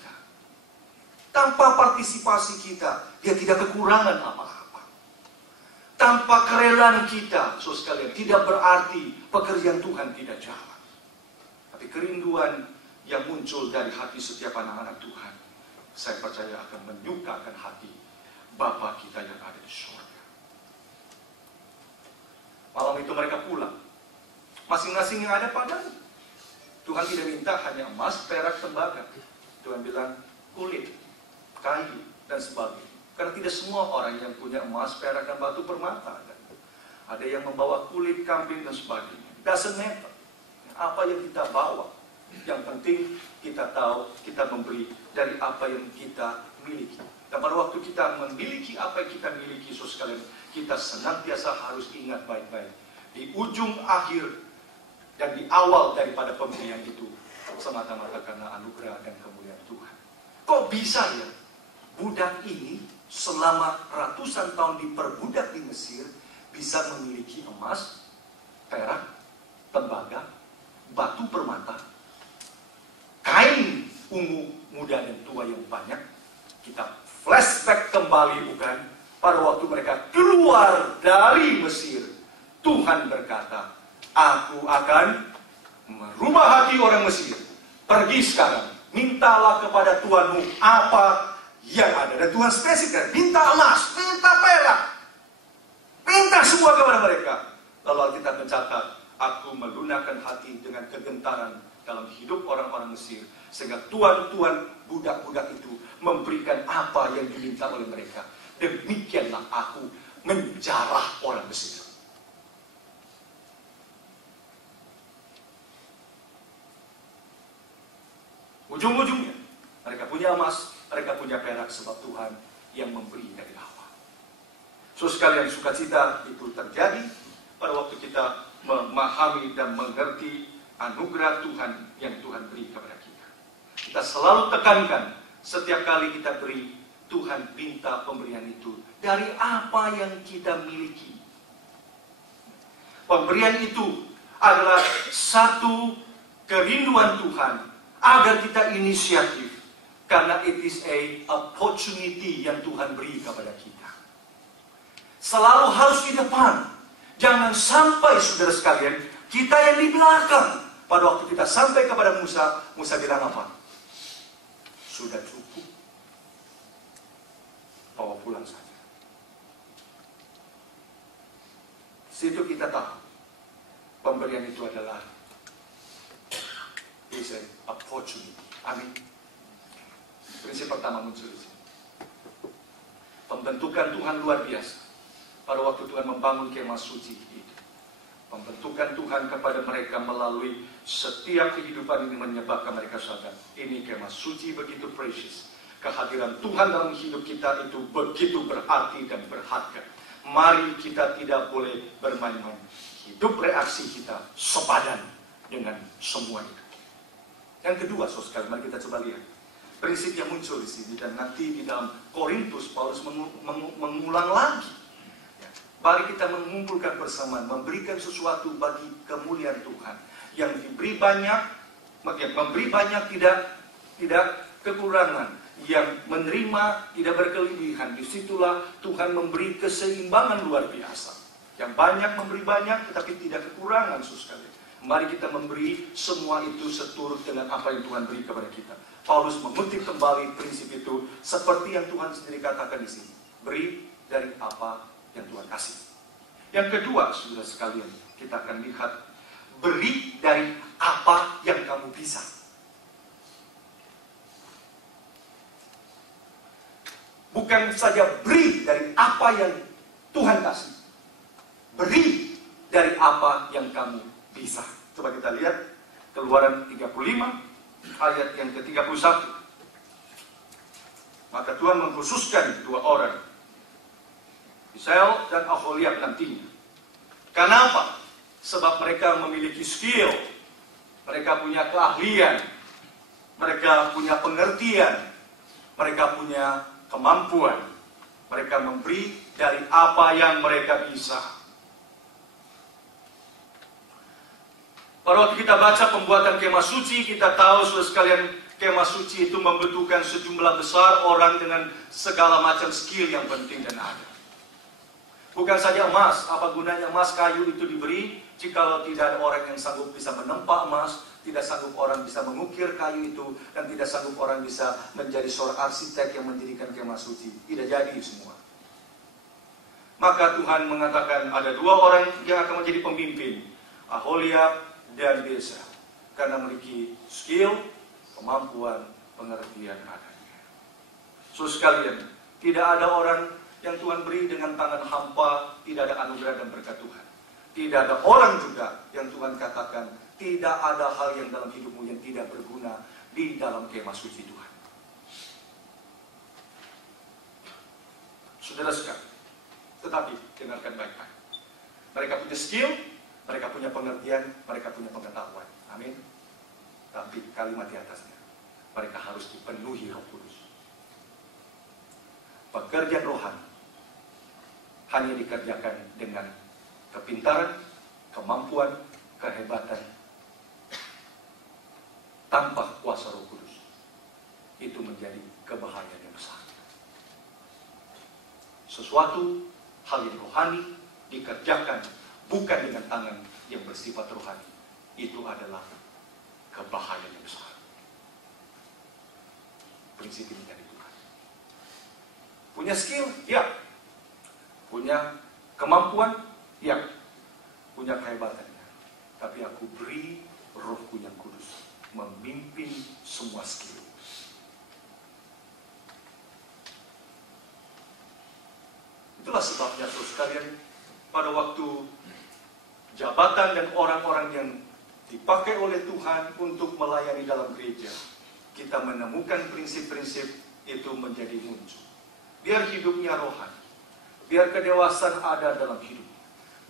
Tanpa partisipasi kita, dia tidak kekurangan apa-apa. Tanpa kerelaan kita, saudara sekalian, tidak berarti pekerjaan Tuhan tidak jalan. Tapi kerinduan yang muncul dari hati setiap anak-anak Tuhan, saya percaya akan menyukakan hati Bapa kita yang ada di surga. Malam itu mereka pulang. masing-masing yang ada padamu. Tuhan tidak minta hanya emas, perak, tembaga. Tuhan bilang kulit, kayu, dan sebagainya. Karena tidak semua orang yang punya emas, perak, dan batu permata. Ada yang membawa kulit, kambing, dan sebagainya. Doesn't matter apa yang kita bawa. Yang penting kita tahu, kita memberi dari apa yang kita miliki. Dan pada waktu kita memiliki apa yang kita miliki, saudara sekalian, kita senantiasa harus ingat baik-baik. Di ujung akhir dan di awal daripada pemberian itu, semata-mata karena anugerah dan kemuliaan Tuhan. Kok bisa ya budak ini selama ratusan tahun diperbudak di Mesir bisa memiliki emas, perak, tembaga, batu permata, kain ungu muda dan tua yang banyak? Kita flashback kembali, bukan? Pada waktu mereka keluar dari Mesir, Tuhan berkata, aku akan merubah hati orang Mesir. Pergi sekarang, mintalah kepada Tuhanmu apa yang ada. Dan Tuhan spesifik, minta emas, minta perak, minta semua kepada mereka. Lalu Alkitab mencatat, aku melunakkan hati dengan kegentaran dalam hidup orang-orang Mesir, sehingga tuan-tuan budak-budak itu memberikan apa yang diminta oleh mereka. Demikianlah aku menjarah orang Mesir. Ujung-ujungnya mereka punya emas, mereka punya perak, sebab Tuhan yang memberi dari awal. So sekalian, sukacita itu terjadi pada waktu kita memahami dan mengerti anugerah Tuhan yang Tuhan beri kepada kita. Kita selalu tekankan, setiap kali kita beri, Tuhan minta pemberian itu dari apa yang kita miliki. Pemberian itu adalah satu kerinduan Tuhan agar kita inisiatif, karena it is a opportunity yang Tuhan beri kepada kita. Selalu harus di depan. Jangan sampai, saudara sekalian, kita yang di belakang. Pada waktu kita sampai kepada Musa, Musa bilang apa? Sudah cukup, bawa pulang saja. Situ kita tahu pemberian itu adalah is an opportunity. Amin. Prinsip pertama muncul di sini. Pembentukan Tuhan luar biasa pada waktu Tuhan membangun kemah suci itu. Pembentukan Tuhan kepada mereka melalui setiap kehidupan ini menyebabkan mereka sadar, ini kemah suci begitu precious. Kehadiran Tuhan dalam hidup kita itu begitu berarti dan berharga. Mari kita tidak boleh bermain-main. Hidup reaksi kita sepadan dengan semua itu. Yang kedua, saudara sekalian, mari kita coba lihat prinsip yang muncul di sini, dan nanti di dalam Korintus Paulus mengulang lagi. Mari kita mengumpulkan bersama, memberikan sesuatu bagi kemuliaan Tuhan. Yang diberi banyak, memberi banyak tidak kekurangan. Yang menerima tidak berkelebihan. Disitulah Tuhan memberi keseimbangan luar biasa. Yang banyak memberi banyak, tetapi tidak kekurangan, saudara sekalian. Mari kita memberi semua itu seturut dengan apa yang Tuhan beri kepada kita. Paulus mengutip kembali prinsip itu seperti yang Tuhan sendiri katakan di sini. Beri dari apa yang Tuhan kasih. Yang kedua, saudara sekalian, kita akan lihat beri dari apa yang kamu bisa. Bukan saja beri dari apa yang Tuhan kasih. Beri dari apa yang kamu bisa. Coba kita lihat Keluaran 35 ayat yang ke-31. Maka Tuhan mengkhususkan dua orang, Mishael dan Aholiab nantinya. Kenapa? Sebab mereka memiliki skill, mereka punya keahlian, mereka punya pengertian, mereka punya kemampuan. Mereka memberi dari apa yang mereka bisa. Pada waktu kita baca pembuatan kemah suci, kita tahu, saudara sekalian, kemah suci itu membutuhkan sejumlah besar orang dengan segala macam skill yang penting dan ada. Bukan saja emas. Apa gunanya emas, kayu itu diberi jika tidak ada orang yang sanggup bisa menempa emas, tidak sanggup orang bisa mengukir kayu itu, dan tidak sanggup orang bisa menjadi seorang arsitek yang mendirikan kemah suci. Tidak jadi semua. Maka Tuhan mengatakan ada dua orang yang akan menjadi pemimpin. Aholiab dan Bezalel, karena memiliki skill, kemampuan, pengertian adanya. Saudara sekalian, tidak ada orang yang Tuhan beri dengan tangan hampa, tidak ada anugerah dan berkat Tuhan. Tidak ada orang juga yang Tuhan katakan, tidak ada hal yang dalam hidupmu yang tidak berguna di dalam kemah suci Tuhan. Saudara sekalian, tetapi dengarkan baik-baik. Mereka punya skill, mereka punya pengertian, mereka punya pengetahuan. Amin. Tapi kalimat di atasnya, mereka harus dipenuhi Roh Kudus. Pekerjaan rohani hanya dikerjakan dengan kepintaran, kemampuan, kehebatan, tanpa kuasa Roh Kudus. Itu menjadi kebahayaan yang besar. Sesuatu hal yang rohani dikerjakan bukan dengan tangan yang bersifat rohani, itu adalah kebahayaan yang besar. Prinsip ini dari Tuhan. Punya skill? Ya. Punya kemampuan? Ya. Punya kehebatannya. Tapi aku beri Rohku yang kudus memimpin semua skill. Itulah sebabnya, saudara sekalian, pada waktu jabatan dan orang-orang yang dipakai oleh Tuhan untuk melayani dalam gereja, kita menemukan prinsip-prinsip itu menjadi muncul. Biar hidupnya rohani, biar kedewasaan ada dalam hidup,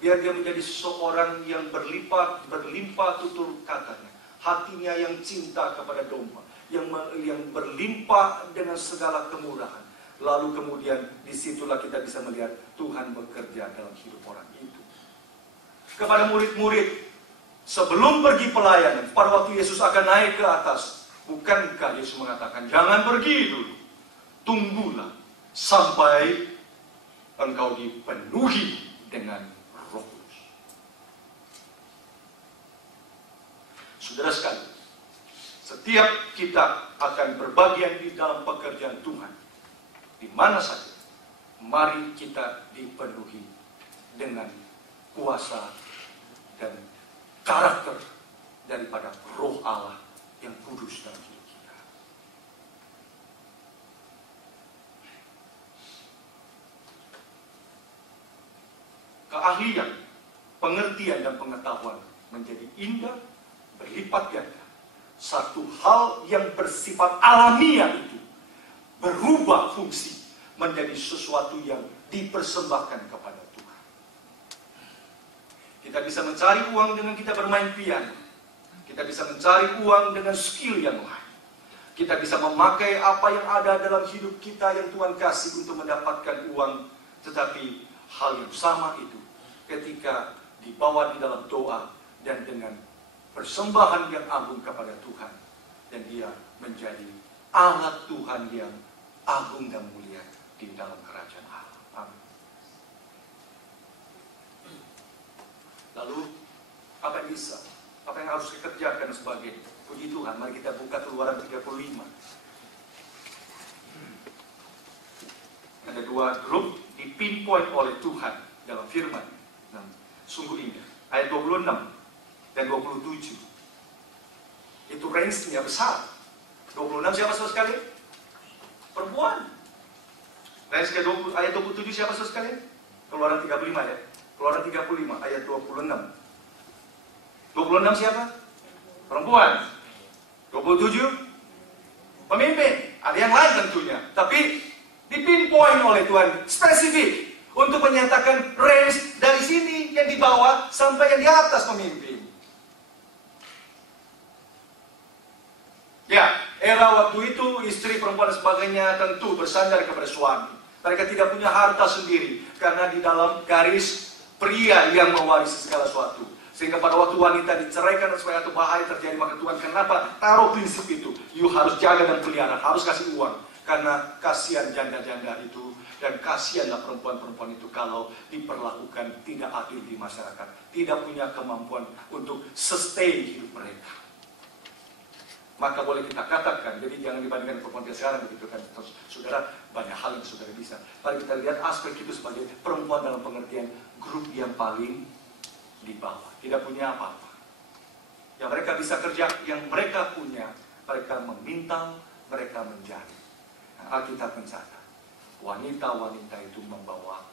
biar dia menjadi seseorang yang berlimpah tutur katanya, hatinya yang cinta kepada domba, yang berlimpah dengan segala kemurahan. Lalu kemudian disitulah kita bisa melihat Tuhan bekerja dalam hidup orang itu. Kepada murid-murid, sebelum pergi pelayanan, pada waktu Yesus akan naik ke atas, bukankah Yesus mengatakan, jangan pergi dulu, tunggulah sampai engkau dipenuhi dengan Roh Kudus. Saudara sekalian, setiap kita akan berbagian di dalam pekerjaan Tuhan, di mana saja, mari kita dipenuhi dengan kuasa dan karakter daripada Roh Allah yang kudus dalam hidup kita. Keahlian, pengertian dan pengetahuan menjadi indah, berlipat ganda. Satu hal yang bersifat alamiah itu berubah fungsi menjadi sesuatu yang dipersembahkan kepada Tuhan. Kita bisa mencari uang dengan kita bermain piano. Kita bisa mencari uang dengan skill yang lain. Kita bisa memakai apa yang ada dalam hidup kita yang Tuhan kasih untuk mendapatkan uang. Tetapi hal yang sama itu ketika dibawa di dalam doa dan dengan persembahan yang agung kepada Tuhan. Dan dia menjadi alat Tuhan yang agung dan mulia di dalam kerajaan Allah. Amin. Lalu, apa yang bisa? Apa yang harus dikerjakan sebagai puji Tuhan? Mari kita buka Keluaran 35. Ada dua grup dipinpoint oleh Tuhan dalam firman. Nah, sungguh indah. Ayat 26 dan 27. Itu range-nya besar. 26 siapa saudara sekalian? Perempuan. Ayat 27 siapa saudara sekalian? Keluaran 35 ya. Keluaran 35 ayat 26. 26 siapa? Perempuan. 27 pemimpin. Ada yang lain tentunya. Tapi dipinpoint oleh Tuhan spesifik untuk menyatakan range dari sini yang di bawah sampai yang di atas pemimpin. Ya, era waktu itu istri, perempuan dan sebagainya tentu bersandar kepada suami. Mereka tidak punya harta sendiri karena di dalam garis pria yang mewarisi segala sesuatu. Sehingga pada waktu wanita diceraikan dan supaya itu bahaya terjadi, maka Tuhan kenapa taruh prinsip itu? You harus jaga dan pelihara, harus kasih uang. Karena kasihan janda-janda itu dan kasihanlah perempuan-perempuan itu kalau diperlakukan tidak adil di masyarakat, tidak punya kemampuan untuk sustain hidup mereka. Maka boleh kita katakan, jadi jangan dibandingkan perempuan sekarang begitu kan, saudara, banyak hal yang saudara bisa. Mari kita lihat aspek itu sebagai perempuan dalam pengertian grup yang paling di bawah. tidak punya apa-apa. Yang mereka bisa kerja, yang mereka punya, mereka meminta, mereka mencari. Nah, Alkitab mencatat, wanita-wanita itu membawa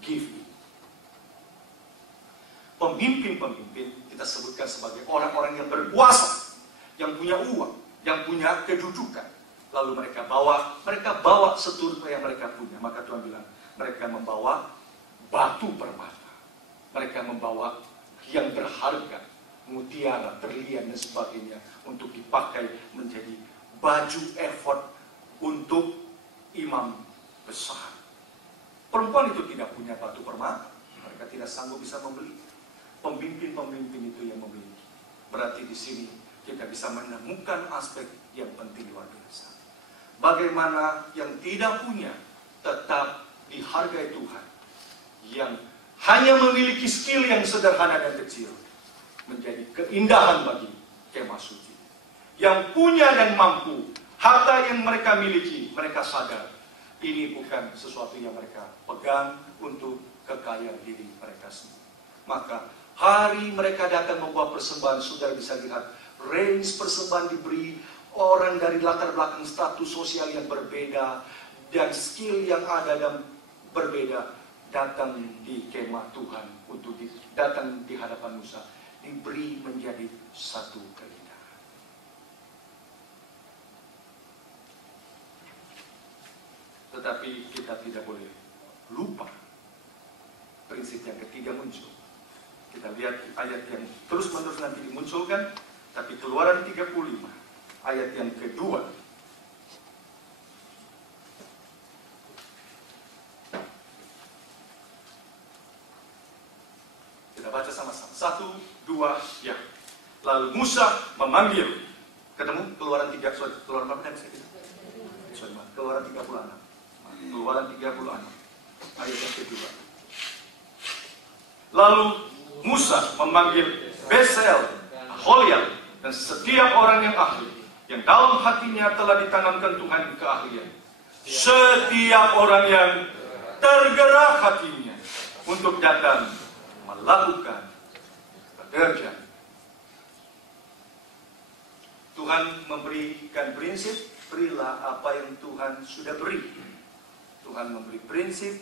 giving. Pemimpin-pemimpin kita sebutkan sebagai orang-orang yang berkuasa, yang punya uang, yang punya kedudukan. Lalu mereka bawa seturut yang mereka punya. Maka Tuhan bilang, mereka membawa batu permata. Mereka membawa yang berharga, mutiara, berlian dan sebagainya untuk dipakai menjadi baju effort untuk imam besar. Perempuan itu tidak punya batu permata, mereka tidak sanggup bisa membeli. Pemimpin-pemimpin itu yang memiliki. Berarti di sini kita bisa menemukan aspek yang penting luar biasa. Bagaimana yang tidak punya tetap dihargai Tuhan, yang hanya memiliki skill yang sederhana dan kecil menjadi keindahan bagi kemah suci. Yang punya dan mampu, harta yang mereka miliki, mereka sadar ini bukan sesuatu yang mereka pegang untuk kekayaan diri mereka sendiri. Maka hari mereka datang membawa persembahan, saudara bisa lihat range persembahan diberi orang dari latar belakang status sosial yang berbeda dan skill yang ada dan berbeda, datang di kemah Tuhan untuk datang di hadapan Musa, diberi menjadi satu keindahan. Tetapi kita tidak boleh lupa prinsip yang ketiga muncul. Kita lihat ayat yang terus-menerus nanti dimunculkan, tapi Keluaran 35 ayat yang kedua. Kita baca sama-sama. 1, 2, ya. Lalu Musa memanggil. Ketemu Keluaran 3, Keluaran berapa tadi? Keluaran 36. Keluaran 36 ayat yang kedua. Lalu Musa memanggil Besel, Aholiab, dan setiap orang yang ahli, yang dalam hatinya telah ditanamkan Tuhan keahlian. Setiap orang yang tergerak hatinya untuk datang melakukan pekerjaan. Tuhan memberikan prinsip, berilah apa yang Tuhan sudah beri. Tuhan memberi prinsip,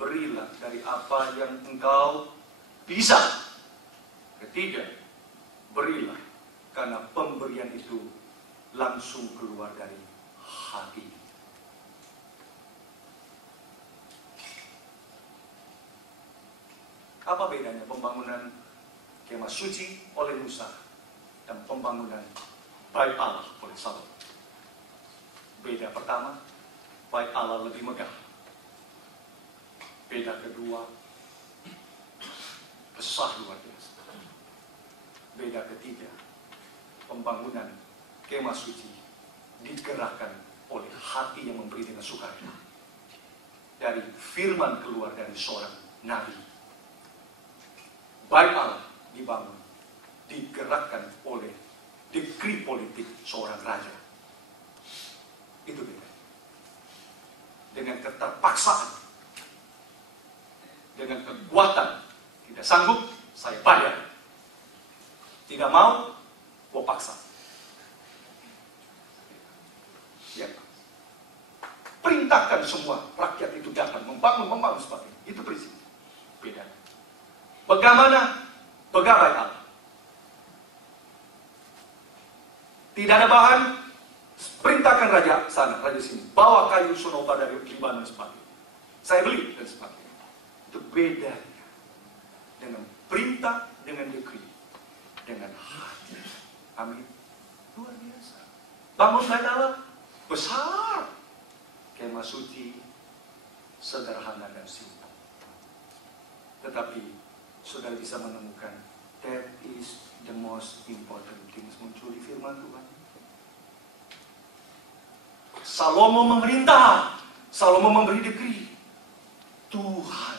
berilah dari apa yang engkau bisa. Ketiga, berilah karena pemberian itu langsung keluar dari hati. Apa bedanya pembangunan kemah suci oleh Musa dan pembangunan bait Allah oleh Salomo? Beda pertama, bait Allah lebih megah. Beda kedua, besar luar biasa. Beda ketiga, pembangunan kemah suci digerakkan oleh hati yang memberi dengan sukarela. Dari firman keluar dari seorang nabi. Bait Allah dibangun, digerakkan oleh dekri politik seorang raja. Itu beda. Dengan keterpaksaan, dengan kekuatan, tidak sanggup, saya bayar. Tidak mau, gua paksa. Ya. Perintahkan semua rakyat itu datang membangun sebagainya. Itu prinsip. Beda. Bagaimana? Pegawai Allah. Tidak ada bahan, perintahkan raja sana, raja sini. Bawa kayu sonoba dari Libanon dan sebagainya. Saya beli dan sebagainya. Itu beda dengan perintah, dengan dekri, dengan hati. Amin. Luar biasa. Bangun bait Allah besar. Kemah suci sederhana dan simpel. Tetapi saudara bisa menemukan that is the most important things muncul di firman Tuhan. Salomo memerintah, Salomo memberi dekri. Tuhan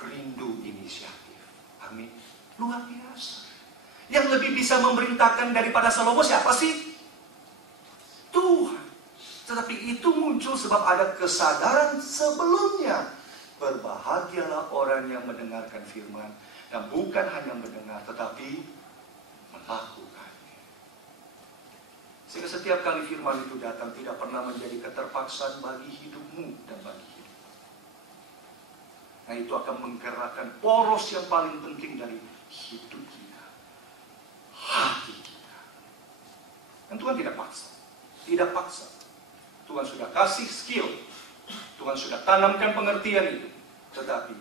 rindu inisiatif. Amin. Luar biasa. Yang lebih bisa memerintahkan daripada Salomo siapa sih? Tuhan. Tetapi itu muncul sebab ada kesadaran sebelumnya. Berbahagialah orang orang yang mendengarkan firman, dan bukan hanya mendengar, tetapi melakukannya. Sehingga setiap kali firman itu datang, tidak pernah menjadi keterpaksaan bagi hidupmu dan bagi hidup. Nah, itu akan menggerakkan poros yang paling penting dari hidup kita, hati kita. Dan Tuhan tidak paksa. Tidak paksa. Tuhan sudah kasih skill. Tuhan sudah tanamkan pengertian itu. Tetapi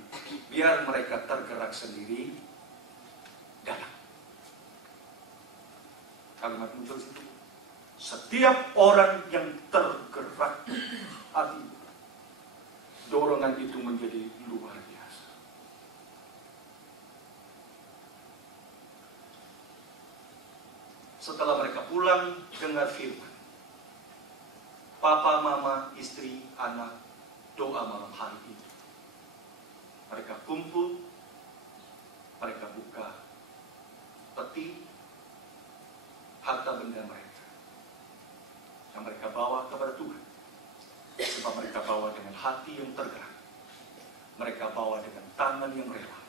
biar mereka tergerak sendiri, datang. Kalimat muncul situ. Setiap orang yang tergerak hati, dorongan itu menjadi luar biasa. Setelah mereka pulang dengar firman, papa, mama, istri, anak doa malam hari itu. Mereka kumpul, mereka buka peti harta benda mereka yang mereka bawa kepada Tuhan. Sebab mereka bawa dengan hati yang tergerak. Mereka bawa dengan tangan yang rela.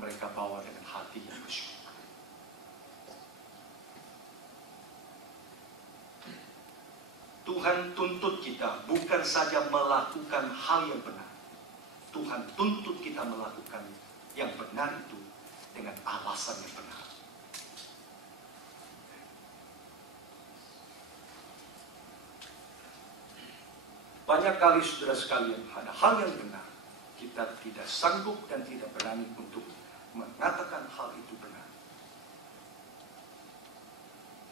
Mereka bawa dengan hati yang bersyukur. Tuhan tuntut kita bukan saja melakukan hal yang benar. Tuhan tuntut kita melakukan yang benar itu dengan alasan yang benar. Banyak kali saudara sekalian, ada hal yang benar, kita tidak sanggup dan tidak berani untuk mengatakan hal itu benar.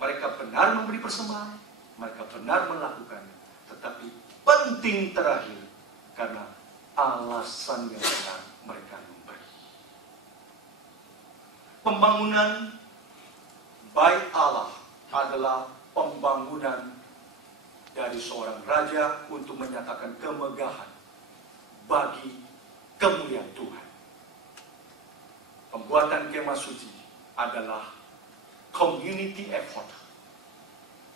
Mereka benar memberi persembahan, mereka benar melakukannya, tetapi penting terakhir karena alasan yang benar mereka memberi. Pembangunan bait Allah adalah pembangunan dari seorang raja untuk menyatakan kemegahan bagi kemuliaan Tuhan. Pembuatan kemah suci adalah community effort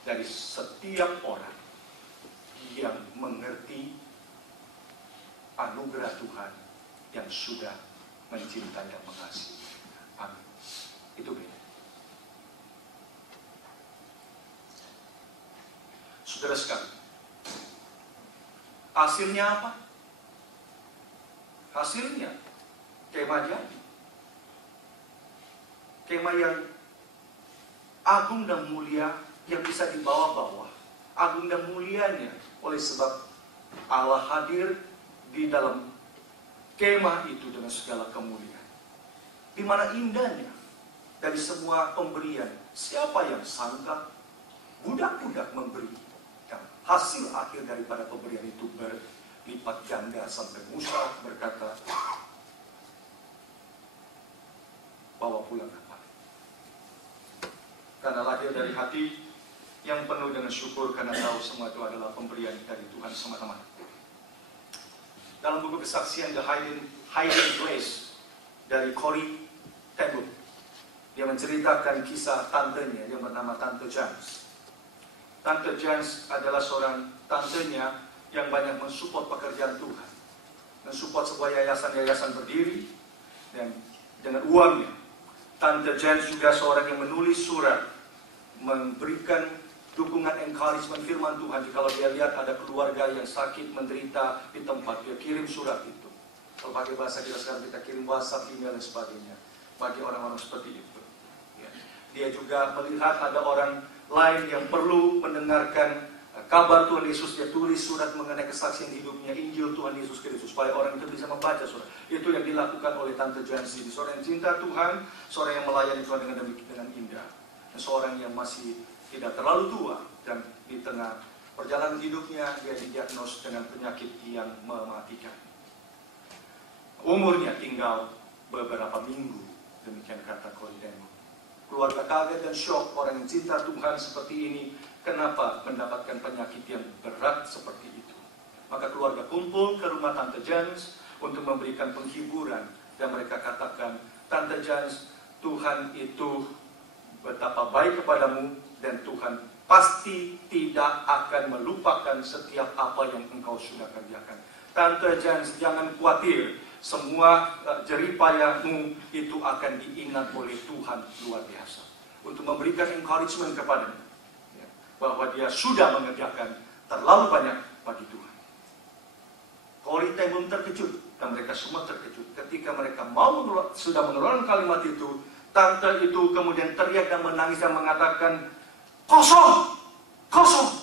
dari setiap orang yang mengerti anugerah Tuhan yang sudah mencintai dan mengasihi. Amin. Itu beda. Saudara sekalian, hasilnya apa? Hasilnya kemah jadi. Kemah yang agung dan mulia yang bisa dibawa-bawa. Agung dan mulianya oleh sebab Allah hadir di dalam kemah itu dengan segala kemuliaan. Di mana indahnya dari semua pemberian. Siapa yang sangka budak-budak memberi? Dan hasil akhir daripada pemberian itu berlipat ganda sampai Musa berkata, bawa pulang apa? Karena lahir dari hati yang penuh dengan syukur karena tahu semua itu adalah pemberian dari Tuhan semata-mata. Dalam buku kesaksian The Hiding Place dari Corrie ten Boom, dia menceritakan kisah tantenya yang bernama Tante James. Tante James adalah seorang tantenya yang banyak mensupport pekerjaan Tuhan. Mensupport sebuah yayasan-yayasan berdiri. Dan dengan uangnya, Tante James juga seorang yang menulis surat. Memberikan dukungan encouragement firman Tuhan. Jika dia lihat ada keluarga yang sakit, menderita di tempat, dia kirim surat itu. Kalau pakai bahasa kita sekarang, kita kirim WhatsApp, email, dan sebagainya. Bagi orang-orang seperti itu. Ya. Dia juga melihat ada orang lain yang perlu mendengarkan kabar Tuhan Yesus, dia tulis surat mengenai kesaksian hidupnya, Injil Tuhan Yesus Kristus, supaya orang itu bisa membaca surat. Itu yang dilakukan oleh Tante James ini, seorang yang cinta Tuhan, seorang yang melayani Tuhan dengan indah, dan seorang yang masih tidak terlalu tua, dan di tengah perjalanan hidupnya dia didiagnos dengan penyakit yang mematikan. Umurnya tinggal beberapa minggu, demikian kata Corrie ten Boom. Keluarga kaget dan syok, orang yang cinta Tuhan seperti ini, kenapa mendapatkan penyakit yang berat seperti itu? Maka keluarga kumpul ke rumah Tante James untuk memberikan penghiburan. Dan mereka katakan, Tante James, Tuhan itu betapa baik kepadamu, dan Tuhan pasti tidak akan melupakan setiap apa yang engkau sudah kerjakan. Tante James, jangan khawatir, semua jeripayamu itu akan diingat oleh Tuhan luar biasa. Untuk memberikan encouragement kepadanya, ya, bahwa dia sudah mengerjakan terlalu banyak bagi Tuhan. Corrie ten Boom terkejut, dan mereka semua terkejut. Ketika mereka sudah mengeluarkan kalimat itu, tante itu kemudian teriak dan menangis dan mengatakan, kosong, kosong.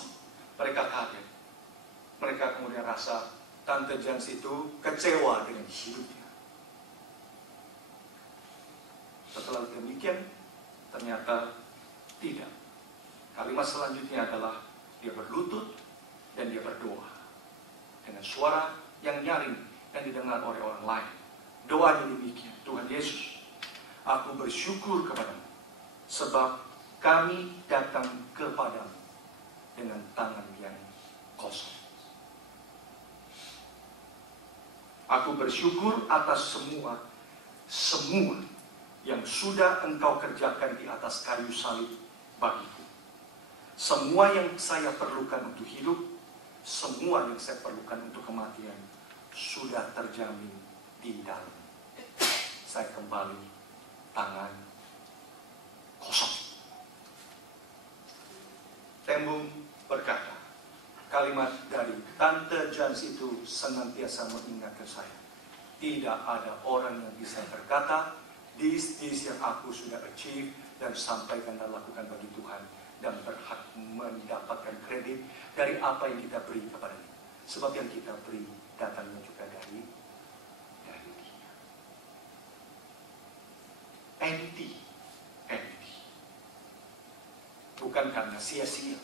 Mereka kaget. Mereka kemudian rasa Tante Jans itu kecewa dengan hidupnya. Setelah demikian, ternyata tidak. Kalimat selanjutnya adalah dia berlutut dan dia berdoa dengan suara yang nyaring yang didengar oleh orang lain. Doanya demikian, Tuhan Yesus, aku bersyukur kepadamu sebab kami datang kepadamu dengan tangan yang kosong. Aku bersyukur atas semua yang sudah engkau kerjakan di atas kayu salib bagiku. Semua yang saya perlukan untuk hidup, semua yang saya perlukan untuk kematian, sudah terjamin di dalam. Saya kembali tangan kosong. ten Boom berkata, kalimat dari Tante Jans itu senantiasa mengingatkan saya. Tidak ada orang yang bisa berkata, this yang aku sudah achieve dan sampaikan dan lakukan bagi Tuhan, dan berhak mendapatkan kredit dari apa yang kita beri kepadanya. Sebab yang kita beri datangnya juga dari dia. Empty. Bukan karena sia-sia.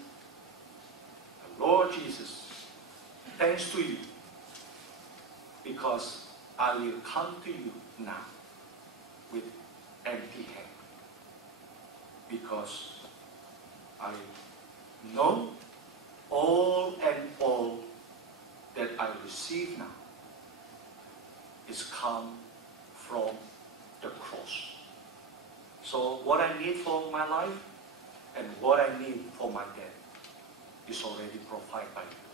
Lord Jesus, thanks to you, because I will come to you now with empty hand, because I know all that I receive now is come from the cross. So what I need for my life and what I need for my death is already provided by you.